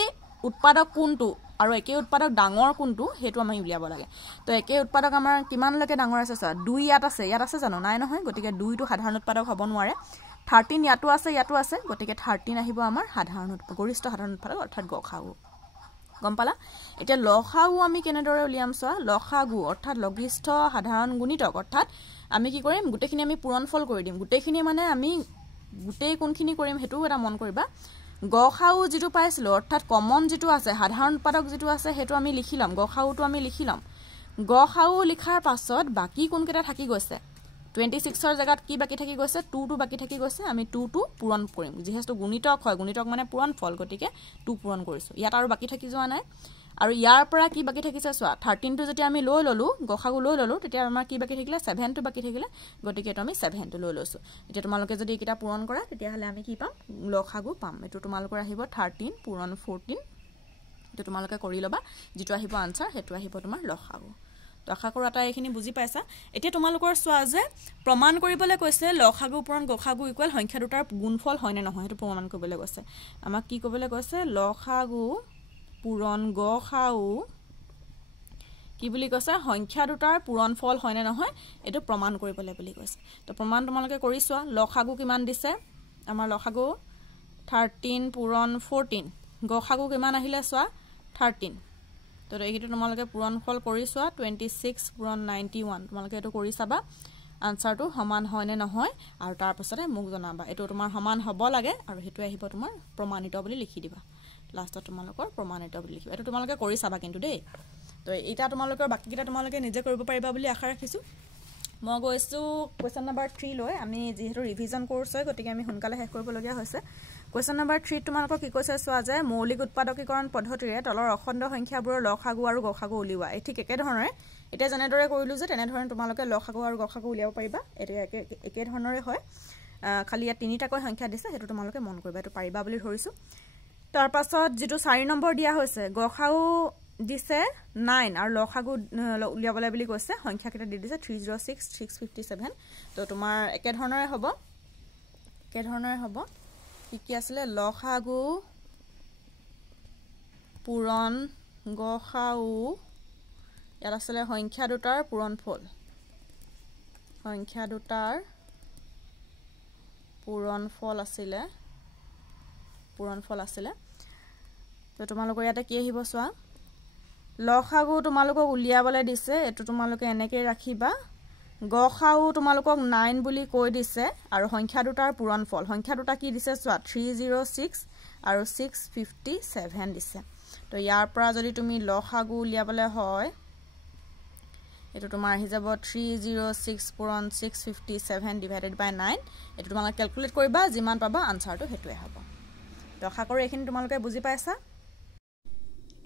উৎপাদক কোনটো আৰু একে উৎপাদক ডাঙৰ কোনটো হেতু আমি উলিয়াব লাগে তো একে উৎপাদক আমাৰ কিমান লৈকে ডাঙৰ আছে চোৱা 2 ইয়াত আছে জানো নাই নহয় গতিকে 2 টো সাধাৰণ উৎপাদক হ'ব নোৱাৰে 13 ইয়াতো আছে গতিকে 13 আহিব আমাৰ সাধাৰণ গৰিষ্ঠ সাধাৰণ উৎপাদক অৰ্থাৎ গখাউ গম পালা এতিয়া লখাউ আমি কেনেদৰে উলিয়াম চোৱা লখাগু অৰ্থাৎ লঘিষ্ঠ সাধাৰণ গুণিতক অৰ্থাৎ আমি কি কৰিম গুটেখিনি আমি পূৰণফল কৰি দিম গুটেখিনি মানে আমি গুটেই কোনখিনি কৰিম হেতু এটা মন কৰিবা গখাউ যেটো পাইছিল অৰ্থাৎ কমন যেটো আছে সাধাৰণ উৎপাদক যেটো আছে হেতু আমি লিখিলাম গখাউটো আমি লিখিলাম গখাউ লিখাৰ পাছত বাকি কোন কেটা থাকি গৈছে 26 ৰ জায়গাত কি বাকি থাকি গৈছে 2 টো বাকি থাকি গৈছে আমি 2 টো পূৰণ কৰিম যেহেতু গুণিতক হয় গুণিতক মানে পূৰণ ফল গতিকে 2 পূৰণ কৰিছো ইয়াত আৰু বাকি থাকি যোৱা নাই আৰু ইয়াৰ পৰা কি বাকি থাকিছে চোৱা 13 টো যেতিয়া আমি লৈ ললো গখাগু লৈ ললো তেতিয়া আমাৰ কি বাকি থাকিলে 7 টো বাকি থাকিলে গতিকে এটো আমি 7 টো লৈ লৈছো এতিয়া তোমালোকে যদি কিটা পূৰণ কৰা তেতিয়া হলে আমি কি পাম লখাগু পাম এটো তোমালোকৰ আহিব 13 পূৰণ 14 এটো তোমালোকে কৰি লবা যেটো আহিব আনসাৰ হেতু আহিব তোমাৰ লখাগু তো আশা কৰো এটা এইখিনি বুজি পাইছা এতিয়া তোমালোকৰ চোৱা যে প্ৰমাণ কৰিবলৈ কৈছে লখাগু পূৰণ গখাগু ইকুৱেল সংখ্যা দুটাৰ গুণফল হয় নে নহয় হেতু প্ৰমাণ কৰিবলৈ কৈছে আমাক কি ক'বলৈ কৈছে লখাগু পূৰণ গখাউ কি বুলি কৈছে সংখ্যা দুটাৰ পূৰণফল হয় নে নহয় এটো প্ৰমাণ কৰিবলৈ বুলি কৈছে তো প্ৰমাণ তোমালোকে কৰি চোৱা লখাগু কিমান দিছে আমাৰ লখাগু 13 পূৰণ 14 গখাগু কিমান আহিলে চোৱা 13 তো এইটো তোমালোকে পূৰণফল কৰি চোৱা 26 পূৰণ 91 তোমালোকে এটো কৰি চাবা আনসাৰটো সমান হয় নে নহয় আৰু তাৰ পাছতে মোক জনাবা এটো তোমাৰ সমান হ'ব লাগে আৰু হেতু আহিব তোমাৰ প্ৰমাণিত বুলি লিখি দিবা লাষ্টত তোমালোকৰ প্ৰমাণিত বুলি লিখিবা এটো তোমালোকে কৰি চাবা কিন্তু দেই তো এটা তোমালোকৰ বাকিটা তোমালোকে নিজে কৰিব পাৰিবা বুলি আশা ৰাখিছো মই গৈছো কোৱেশ্চন নম্বৰ 3 লৈ আমি যেহেতু ৰিভিজন কোৰ্স হয় গতিকে আমি সোনকালে শেষ কৰিব লগিয়া হৈছে কোৱেশ্চন নম্বৰ 3 তোমালোকক কি কৈছে চোৱা যায় মৌলিক উৎপাদকীকৰণ পদ্ধতিৰে তলৰ অখণ্ড সংখ্যাবোৰৰ লখাগু আৰু গখাগু উলিওৱা এই ঠিক একে ধৰণে এটা জনেদৰে কৰিলো যে তেনে ধৰণে তোমালোকে লখাগু আৰু গখাগু উলিয়াব পাৰিবা এটা একে ধৰণৰে হয় খালি ইয়াত তিনিটাকৈ সংখ্যা দিছে হেতু তোমালোকে মন কৰিবা এটো পাৰিবা বুলি ধৰিছো তাৰ পাছত যেটো 4 নম্বৰ দিয়া হৈছে গখাউ দিছে 9 আৰু লখাগু উলিয়াবলৈ বুলি কৈছে সংখ্যা কেটা দি দিছে 306 657 তো তোমাৰ একে ধৰণৰে হ'ব কি আছিল লখাগু পূৰণ গখাউ ইয়াত আছিল সংখ্যা দুটাৰ পূৰণফল আছিল তো তোমালোকৰ ইয়াতে কি আহিব চোৱা লখাগু তোমালোকক উলিয়াবলৈ দিছে এটো তোমালোকে এনেকৈ ৰাখিবা গখাউ তোমালোকক 9 বুলি কৈ দিছে আৰু সংখ্যা দুটাৰ পূৰণফল সংখ্যা দুটা কি দিছে চোৱা 306 আৰু 657 দিছে তো ইয়াৰ পৰা যদি তুমি লখাগু উলিয়াবলৈ হয় এটো তোমাৰ আহি যাব 306 পূৰণ 657 ডিভাইডেড বাই 9 এটো তোমালোকে ক্যালকুলেট কৰিবা যিমান পাবা আনসাৰটো হেতুৱে হ'ব তো আশা কৰো এইখিনি তোমালোকে বুজি পাইছা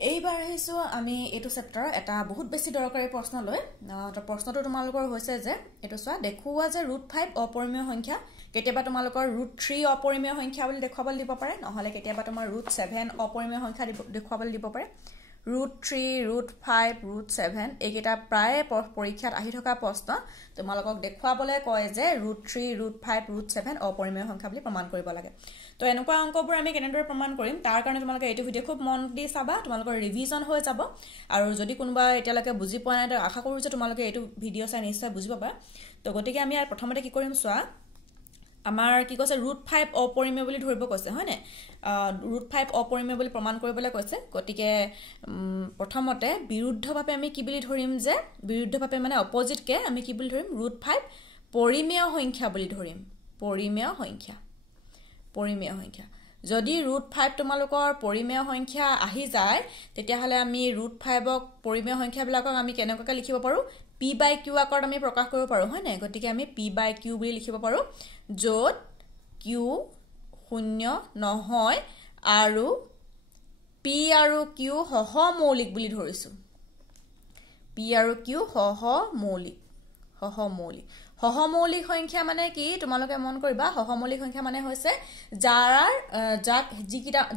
এইবাৰ আহিছো আমি এটো চেপ্টাৰ এটা বহুত বেছি দৰকাৰী প্ৰশ্ন লৈ তো প্ৰশ্নটো তোমালোকৰ হৈছে যে এটো চোৱা দেখুৱা যে √5 অপৰিমেয় সংখ্যা কেতিয়াবা তোমালোকৰ √3 অপৰিমেয় সংখ্যা বুলি দেখুৱাবলৈ দিব পাৰে নহলে কেতিয়াবা তোমাৰ √7 অপৰিমেয় সংখ্যা দেখুৱাবলৈ দিব পাৰে √3 √5 √7 এইকেইটা প্ৰায় পৰীক্ষাত আহি থকা প্ৰশ্ন তোমালোকক দেখুৱাবলৈ কয় যে √3 √5 √7 অপৰিমেয় সংখ্যা বুলি প্ৰমাণ কৰিব লাগে তো এনেকুৱা অংকবোৰ আমি কেনেদৰে প্ৰমাণ কৰিম তাৰ কাৰণে তোমালোকে এইটো ভিডিও খুব মন দি চাবা তোমালোকৰ ৰিভিজন হৈ যাব আৰু যদি কোনোবা এতিয়ালৈকে বুজি পোৱা নাই তো আশা কৰো যে তোমালোকে এইটো ভিডিও চাই নিশ্চয় বুজি পাবা তো গতিকে আমি প্ৰথমতে কি কৰিম চোৱা আমাৰ কি কৈছে √5 অপৰিমেয় বুলি ধৰিব কৈছে হয়নে √5 অপৰিমেয় বুলি প্ৰমাণ কৰিবলৈ কৈছে গতিকে প্ৰথমতে বিৰুদ্ধভাৱে আমি কি বুলি ধৰিম যে বিৰুদ্ধভাৱে মানে অপজিট কে আমি কি বুলি ধৰিম √5 পৰিমেয় সংখ্যা বুলি ধৰিম পৰিমেয় সংখ্যা যদি √5 তোমালোকৰ পৰিমেয় সংখ্যা আহি যায় তেতিয়াহলে আমি √5ক পৰিমেয় সংখ্যাবিলাকক আমি কেনেকৈ লিখিব পাৰো p/q আকাৰত আমি প্ৰকাশ কৰিব পাৰো হয় নাই গতিকে আমি p/q বুলি লিখিব পাৰো য'ত q শূন্য নহয় আৰু p আৰু q সহমৌলিক বুলি ধৰিছো p আৰু q সহমৌলিক সংখ্যা মানে কি তোমালোকে মন কৰিবা সহমৌলিক সংখ্যা মানে হৈছে যাক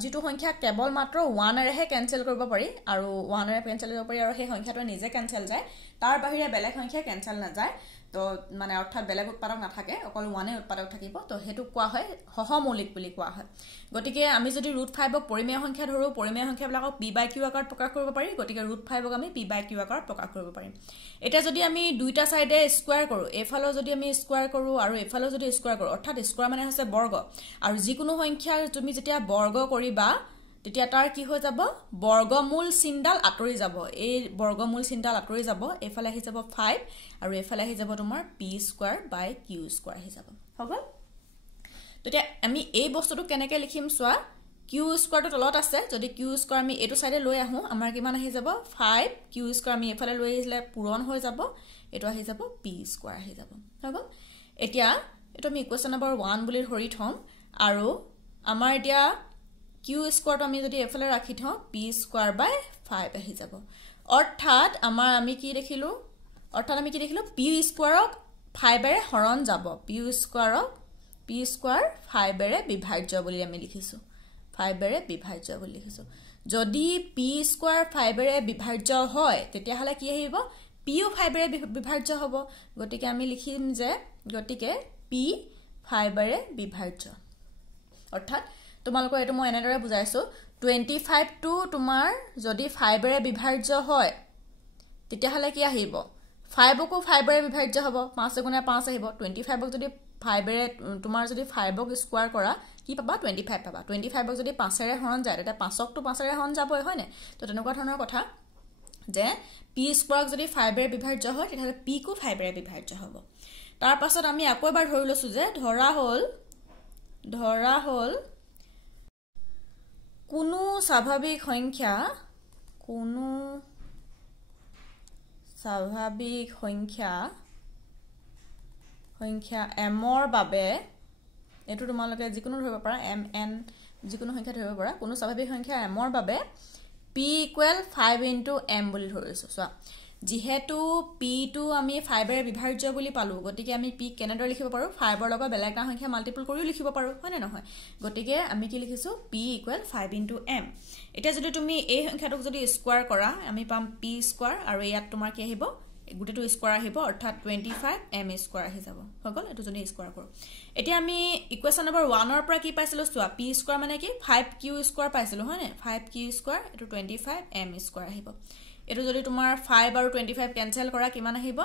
যিটো সংখ্যা কেৱল মাত্ৰ 1 এৰেহে কেনসেল কৰিব পাৰি আৰু 1 এৰে কেনসেল কৰিব পাৰি আৰু সেই সংখ্যাটো নিজে কেনসেল যায় তাৰ বাহিৰে বেলেগ সংখ্যা কেনসেল নাযায় তো মানে অৰ্থাৎ বেলেগ উৎপাদক নাথাকে অকল 1 এ উৎপাদক থাকিব তো হেতু কোৱা হয় সহমৌলিক বুলি কোৱা হয় গতিকে আমি যদি √5ক পৰিমেয় সংখ্যা ধৰো পৰিমেয় সংখ্যাবিলাকক p/q আকাৰত প্ৰকাশ কৰিব পাৰি গতিকে √5ক আমি p/q আকাৰত প্ৰকাশ কৰিব পাৰিম এটা যদি আমি দুইটা সাইডে স্কয়াৰ কৰো এফালে যদি আমি স্কয়াৰ কৰো আৰু এফালে যদি স্কয়াৰ কৰো অৰ্থাৎ স্কয়াৰ মানে হৈছে বৰ্গ আৰু যিকোনো সংখ্যা তুমি যেতিয়া বৰ্গ কৰিবা তেতিয়া তাৰ কি হৈ যাব বৰ্গমূল চিনডাল আতৰি যাব এই বৰ্গমূল চিনডাল আতৰি যাব এফালে আহি যাব 5 আৰু এফালে আহি যাব তোমাৰ p²/q² আহি যাব হ'ব তেতিয়া আমি এই বস্তুটো কেনেকৈ লিখিম চোৱা q² টো তলত আছে যদি q² আমি এটো সাইডে লৈ আহো আমাৰ কিমান আহি যাব 5 q² আমি এফালে লৈ আহিলে পূৰণ হৈ যাব এটো আহি যাব p² আহি যাব হ'ব এতিয়া এটো আমি ইকুৱেশ্যন নম্বৰ 1 বুলি ধৰি থম আৰু আমাৰ এতিয়া q² টো আমি যদি এফালে ৰাখি থওঁ p²/5 আহি যাব অৰ্থাৎ আমি কি দেখিলো p² ক 5 এৰে হৰণ যাব p² 5 এৰে বিভাজ্য বুলি আমি লিখিছো 5 এৰে বিভাজ্য বুলি লিখিছো যদি p² 5 এৰে বিভাজ্য হয় তেতিয়া হলে কি আহিব p ও 5 এৰে বিভাজ্য হ'ব গতিকে আমি লিখিম যে গতিকে p 5 এৰে বিভাজ্য অৰ্থাৎ তোমালোকৰ এটো মই এনেদৰে বুজাইছো 25 টো তোমাৰ যদি 5 এৰে বিভাজ্য হয় তেতিয়া হলে কি আহিব 5 কো 5 এৰে বিভাজ্য হ'ব 5 গুণে 5 আহিব 25 ক যদি 5 এৰে তোমাৰ যদি 5 ক স্কয়াৰ কৰা কি পাবা 25 পাবা 25 ক যদি 5 এৰে হৰণ যায় তেতিয়া 5 ক তো 5 এৰে হৰণ যাবই হয় নে তো তেনেকুৱা ধৰণৰ কথা যে p² ক যদি 5 এৰে বিভাজ্য হয় তেতিয়া p কো 5 এৰে বিভাজ্য হ'ব তাৰ পাছত আমি আকৌ এবাৰ ধৰি লৈছো যে ধৰা হল কোনো স্বাভাৱিক সংখ্যা m ৰ বাবে এটো তোমালোকে যিকোনো ধৰিব পাৰা m n যিকোনো সংখ্যা ধৰিব পাৰা কোনো স্বাভাৱিক সংখ্যা m ৰ বাবে p = 5 * m বুলি ধৰিছো চোৱা যেহেতু p টো আমি 5 এৰে বিভাজ্য বুলি পালো গতিকে আমি p কেনেদৰে লিখিব পাৰো 5 ৰ লগত বেলেগ এটা সংখ্যা মাল্টিপল কৰিও লিখিব পাৰো হয় নে নহয় গতিকে আমি কি লিখিছো p = 5 * m এতিয়া যদি তুমি এই সংখ্যাটোক যদি স্কয়াৰ কৰা আমি পাম p² আৰু ইয়াত তোমাৰ কি আহিব গুটেটো স্কয়াৰ আহিব অৰ্থাৎ 25m² আহি যাব হগল এটো যদি স্কয়াৰ কৰো এতিয়া আমি ইকুৱেশ্যন নম্বৰ 1 ৰ পৰা কি পাইছিলো চোৱা p² মানে কি 5q² পাইছিলো হয় নে 5q² এটো 25m² আহিব এটো যদি তোমাৰ 5 আৰু 25 কেনসেল কৰা কিমান আহিব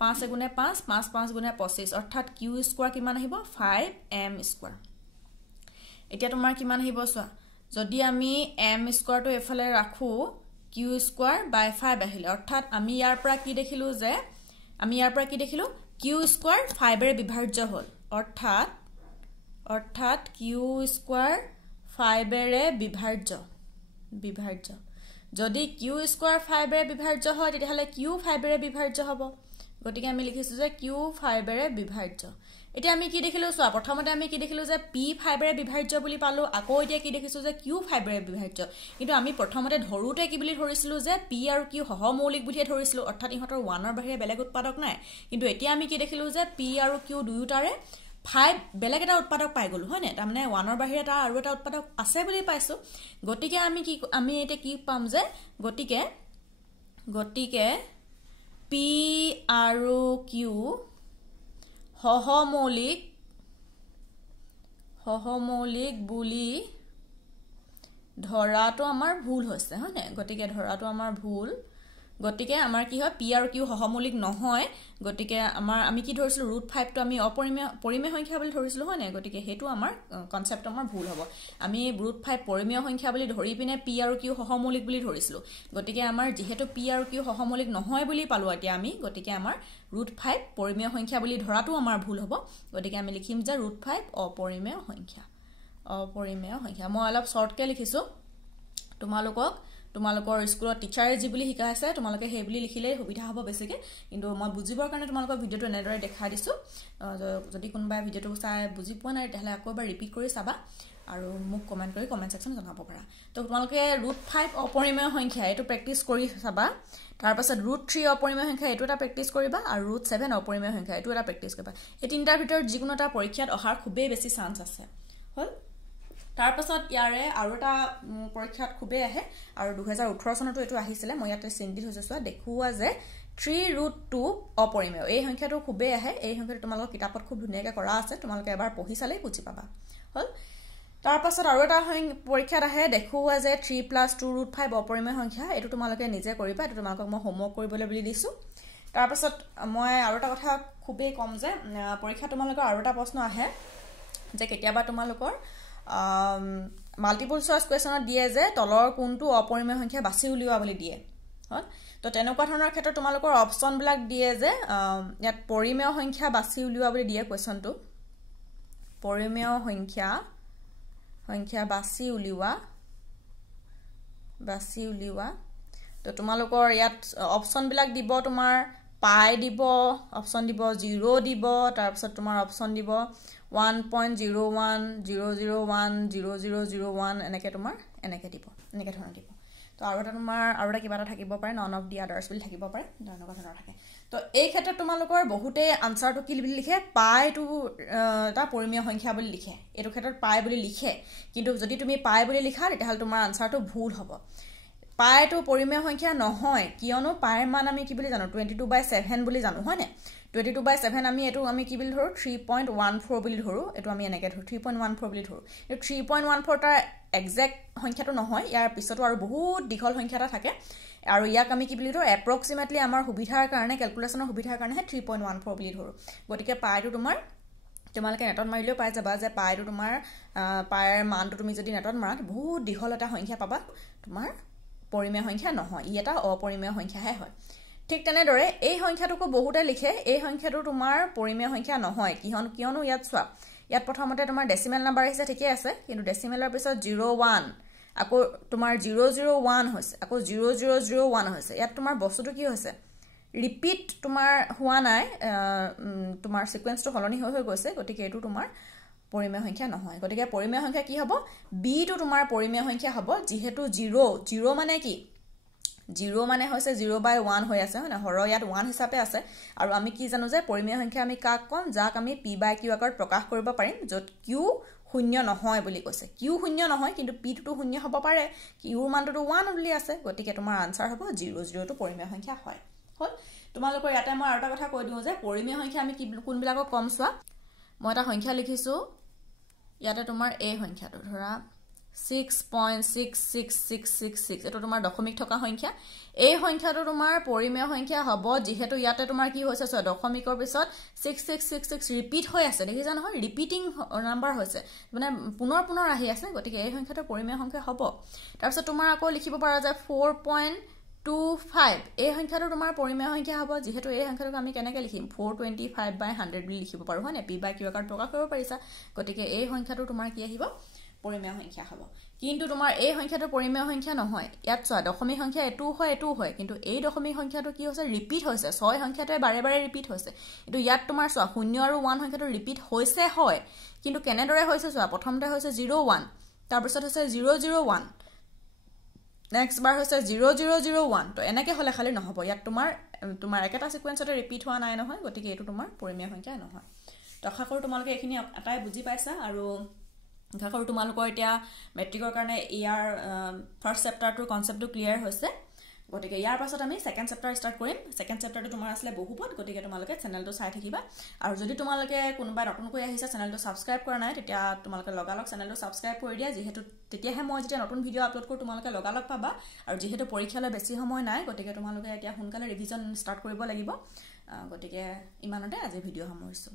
5 গুণে 5 5 5 গুণে 25 অৰ্থাৎ q² কিমান আহিব 5m² এতিয়া তোমাৰ কিমান আহিব চোৱা যদি আমি m² টো এফালে ৰাখো q²/5 আহিলে অৰ্থাৎ আমি ইয়াৰ পৰা কি দেখিলো q² 5 এৰে বিভাজ্য হল অৰ্থাৎ q² 5 এৰে বিভাজ্য যদি q² 5 এৰে বিভাজ্য হয় তেতিয়া হলে q 5 এৰে বিভাজ্য হ'ব গতিকে আমি লিখিছো যে q 5 এৰে বিভাজ্য এতিয়া আমি কি দেখিলো চোৱা প্ৰথমতে আমি কি দেখিলো যে p 5 এৰে বিভাজ্য বুলি পালো আকৌ এতিয়া কি দেখিছো যে q 5 এৰে বিভাজ্য কিন্তু আমি প্ৰথমতে ধৰোতে কি বুলি ধৰিছিলো যে p আৰু q সহমৌলিক বুলি ধৰিছিলো অৰ্থাৎ ইহঁতৰ 1 ৰ বাহিৰে বেলেগ উৎপাদক নাই কিন্তু এতিয়া আমি কি দেখিলো যে p আৰু q দুয়োটাৰে 5 বেলেগ এটা উৎপাদক পাই গলো হয় নে তাৰ মানে 1 ৰ বাহিৰে এটা আৰু এটা উৎপাদক আছে বুলি পাইছো গতিকে আমি এটা কি পাম যে গতিকে p আৰু q সহমৌলিক বুলি ধৰাটো আমাৰ ভুল হৈছে হয় নে গতিকে ধৰাটো আমাৰ ভুল গতিকে আমাৰ কি হয় p আৰু q সহমৌলিক নহয় গতিকে আমি কি ধৰিছিলো √5 টো আমি পৰিমেয় সংখ্যা বুলি ধৰিছিলো হয় নে গতিকে হেতু আমাৰ কনসেপ্ট আমাৰ ভুল হ'ব আমি √5 পৰিমেয় সংখ্যা বুলি ধৰি পিনে p আৰু q সহমৌলিক বুলি ধৰিছিলো গতিকে আমাৰ যেহেতু p আৰু q সহমৌলিক নহয় বুলি পালো এতিয়া আমি গতিকে আমাৰ √5 পৰিমেয় সংখ্যা বুলি ধৰাটো আমাৰ ভুল হ'ব গতিকে আমি লিখিম যে √5 অপৰিমেয় সংখ্যা অপৰিমেয় সংখ্যা মই অলপ শৰ্টকে লিখিছো তোমালোকৰ স্কুলত টিচাৰে যি বুলি শিকাই আছে তোমালোকে সেই বুলি লিখিলে সুবিধা হ'ব বেছিকে কিন্তু মই বুজিবৰ কাৰণে তোমালোকৰ ভিডিওটো এনেদৰে দেখাই দিছো যদি কোনোবা ভিডিওটো চাই বুজি পোৱা নাই তেতিয়াহলে আকৌ এবাৰ ৰিপিট কৰি চাবা আৰু মোক কমেন্ট কৰি কমেন্ট সেকশন জনাব পাৰা তো তোমালোকে √5 অপৰিমেয় সংখ্যা এটো প্ৰেক্টিস কৰি চাবা তাৰ পাছত √3 অপৰিমেয় সংখ্যা এটো এটা প্ৰেক্টিস কৰিবা আৰু √7 অপৰিমেয় সংখ্যা এটো এটা প্ৰেক্টিস কৰিবা এই তিনটাৰ ভিতৰত যিকোনো এটা পৰীক্ষাত অহাৰ খুবেই বেছি চান্স আছে হল তাৰ পাছত ইয়াৰে আৰু এটা পৰীক্ষাত খুবেই আহে আৰু 2018 চনতো এটো আহিছিলে মই ইয়াতে চিন্তিত হৈছে চোৱা দেখুৱা যে 3√2 অপৰিমেয় এই সংখ্যাটো খুবেই আহে এই সংখ্যাটো তোমালোকৰ কিতাপত খুব ধুনীয়াকৈ কৰা আছে তোমালোকে এবাৰ পঢ়ি চালে বুজি পাবা হল তাৰ পাছত আৰু এটা পৰীক্ষাত আহে দেখুৱা যে 3 + 2√5 অপৰিমেয় সংখ্যা এটো তোমালোকে নিজে কৰিবা এটো তোমালোকক মই হোমৱৰ্ক কৰিবলৈ বুলি দিছো তাৰ পাছত মই আৰু এটা কথা খুবেই কম যে পৰীক্ষা তোমালোকৰ আৰু এটা প্ৰশ্ন আহে যে কেতিয়াবা তোমালোকৰ মাল্টিপল চয়েস কোৱেশ্যনত দিয়ে যে তলৰ কোনটো অপৰিমেয় সংখ্যা বাছি উলিওৱা বুলি দিয়ে হল তো তেনেকুৱা ধৰণৰ ক্ষেত্ৰত তোমালোকৰ অপচন বিলাক দিয়ে যে ইয়াত পৰিমেয় সংখ্যা বাছি উলিওৱা বুলি দিয়ে কোৱেশ্যনটো পৰিমেয় সংখ্যা বাছি উলিওৱা তো তোমালোকৰ ইয়াত অপচন বিলাক দিব তোমাৰ পাই দিব অপচন দিব 0 দিব তাৰ পিছত তোমাৰ অপচন দিব 1.01 001 0001 এনেকে তোমাৰ এনেকে দিব এনেকে ধৰণৰ দিব তো আৰু এটা তোমাৰ আৰু এটা কিবা এটা থাকিব পাৰে নন অফ দি আদাৰ্স বুলি থাকিব পাৰে তেনেকুৱা ধৰণৰ থাকে তো এই ক্ষেত্ৰত তোমালোকৰ বহুতে আনসাৰটো কি বুলি লিখে পাই টু এটা পৰিমেয় সংখ্যা বুলি লিখে এটো ক্ষেত্ৰত পাই বুলি লিখে কিন্তু যদি তুমি পাই বুলি লিখা তেতিয়াহলে তোমাৰ আনসাৰটো ভুল হ'ব পাই টু পৰিমেয় সংখ্যা নহয় কিয়নো পাইৰ মান আমি কি বুলি জানো 22/7 বুলি জানো হয় নে 22/7 আমি কি বুলি ধৰো 3.14 বুলি ধৰো এটো আমি এনেকে ধৰো 3.14 বুলি ধৰো এই 3.14 টা এক্সাক্ট সংখ্যাটো নহয় ইয়াৰ পিছতো আৰু বহুত দীঘল সংখ্যা এটা থাকে আৰু ইয়াক আমি কি বুলি ধৰো এপ্ৰক্সিমেটলি আমাৰ সুবিধাৰ কাৰণে ক্যালকুলেশনৰ সুবিধাৰ কাৰণে 3.14 বুলি ধৰো গতিকে পাইটো তোমালোকে নেটত মাৰিলেও পাই যাবা যে পাইটো তোমাৰ পাইৰ মানটো তুমি যদি নেটত মাৰা বহুত দীঘল এটা সংখ্যা পাবা তোমাৰ পৰিমেয় সংখ্যা নহয় ই এটা অপৰিমেয় সংখ্যাহে হয় ঠিক তেনেদৰে এই সংখ্যাটোকো বহুতে লিখে এই সংখ্যাটো তোমাৰ পৰিমেয় সংখ্যা নহয় কিয়নো ইয়াত চোৱা ইয়াত প্ৰথমতে তোমাৰ ডেসিমেল নাম্বাৰ আহিছে ঠিকে আছে কিন্তু ডেসিমেলৰ পিছত 01 আকৌ তোমাৰ 001 হৈছে আকৌ 0001 হৈছে ইয়াত তোমাৰ বস্তুটো কি হৈছে ৰিপিট তোমাৰ হোৱা নাই তোমাৰ সিকোয়েন্সটো হলনি হৈ গৈছে গতিকে এটো তোমাৰ পৰিমেয় সংখ্যা নহয় গতিকে পৰিমেয় সংখ্যা কি হ'ব বি টো তোমাৰ পৰিমেয় সংখ্যা হ'ব যেহেতু 0 মানে কি 0 মানে হৈছে 0/1 হৈ আছে হয় না হৰ ইয়াত 1 হিচাপে আছে আৰু আমি কি জানো যে পৰিমেয় সংখ্যা আমি কাক কম যাক আমি p/q আকাৰত প্ৰকাশ কৰিব পাৰিম যত q শূন্য নহয় বুলি কৈছে q শূন্য নহয় কিন্তু p টো শূন্য হ'ব পাৰে q ৰ মানটো 1 বুলি আছে গতিকে তোমাৰ আনসাৰ হ'ব 00 টো পৰিমেয় সংখ্যা হয় হল তোমালোকৰ ইয়াতে মই আৰু এটা কথা কৈ দিও যে পৰিমেয় সংখ্যা আমি কোনবিলাকক কম চোৱা মই এটা সংখ্যা লিখিছো ইয়াতে তোমাৰ এই সংখ্যাটো ধৰা 6.66666 এটো তোমাৰ দশমিক থকা সংখ্যা এই সংখ্যাটো তোমাৰ পৰিমেয় সংখ্যা হ'ব যেহেতু ইয়াতে তোমাৰ কি হৈছে দশমিকৰ পিছত 6666 ৰিপিট হৈ আছে দেখিছা নহয় ৰিপিটিং নাম্বাৰ হৈছে মানে পুনৰ আহি আছে গতিকে এই সংখ্যাটো পৰিমেয় সংখ্যা হ'ব তাৰ পিছত তোমাৰ আকৌ লিখিব পাৰা যায় 4.25 এই সংখ্যাটো তোমাৰ পৰিমেয় সংখ্যা হ'ব যেহেতু এই সংখ্যাটোক আমি কেনেকৈ লিখিম 425/100 বুলি লিখিব পাৰো হয় নে p/q আকাৰত প্ৰকাশ কৰিব পাৰিছা গতিকে এই সংখ্যাটো তোমাৰ কি আহিব পৰিমেয় সংখ্যা হ'ব কিন্তু তোমাৰ এই সংখ্যাটো পৰিমেয় সংখ্যা নহয় ইয়াত চোৱা দশমিক সংখ্যা এটো হয় কিন্তু এই দশমিক সংখ্যাটো কি হৈছে ৰিপিট হৈছে 6 সংখ্যাটোৱে বাৰে ৰিপিট হৈছে কিন্তু ইয়াত তোমাৰ চোৱা 0 আৰু 1 সংখ্যাটো ৰিপিট হৈছে হয় কিন্তু কেনেদৰে হৈছে চোৱা প্ৰথমতে হৈছে 01 তাৰ পিছত হৈছে 001 নেক্সট বাৰ হৈছে 0001 তো এনেকৈ হলে খালি নহব ইয়াত তোমাৰ একেটা সিকোয়েন্সতে ৰিপিট হোৱা নাই নহয় গতিকে এটো তোমাৰ পৰিমেয় সংখ্যা নহয় তো আশা কৰো তোমালোকে এখিনি এটাই বুজি পাইছা আৰু আশা কৰো তোমালোকৰ এতিয়া মেট্ৰিকৰ কাৰণে ইয়াৰ ফাৰ্স্ট চেপ্টাৰটোৰ কনসেপ্টটো ক্লিয়াৰ হৈছে গতিকে ইয়াৰ পাছত আমি সেকেন্ড চেপ্টাৰ ষ্টাৰ্ট কৰিম সেকেন্ড চেপ্টাৰটো তোমাৰ আসলে বহুপদ গতিকে তোমালোকে চেনেলটো চাই থাকিবা আৰু যদি তোমালোকে কোনোবা নতুনকৈ আহিছা চেনেলটো সাবস্ক্ৰাইব কৰা নাই তেতিয়া তোমালোকে লগালক চেনেলটো সাবস্ক্ৰাইব কৰি দিয়া যেহেতু তেতিয়াহে মই যেতিয়া নতুন ভিডিও আপলোড কৰো তোমালোকে লগালক পাবা আৰু যেহেতু পৰীক্ষালৈ বেছি সময় নাই গতিকে তোমালোকে এতিয়া সোনকালে ৰিভিজন ষ্টাৰ্ট কৰিব লাগিব গতিকে ইমানতে আজি ভিডিও সামৰিছো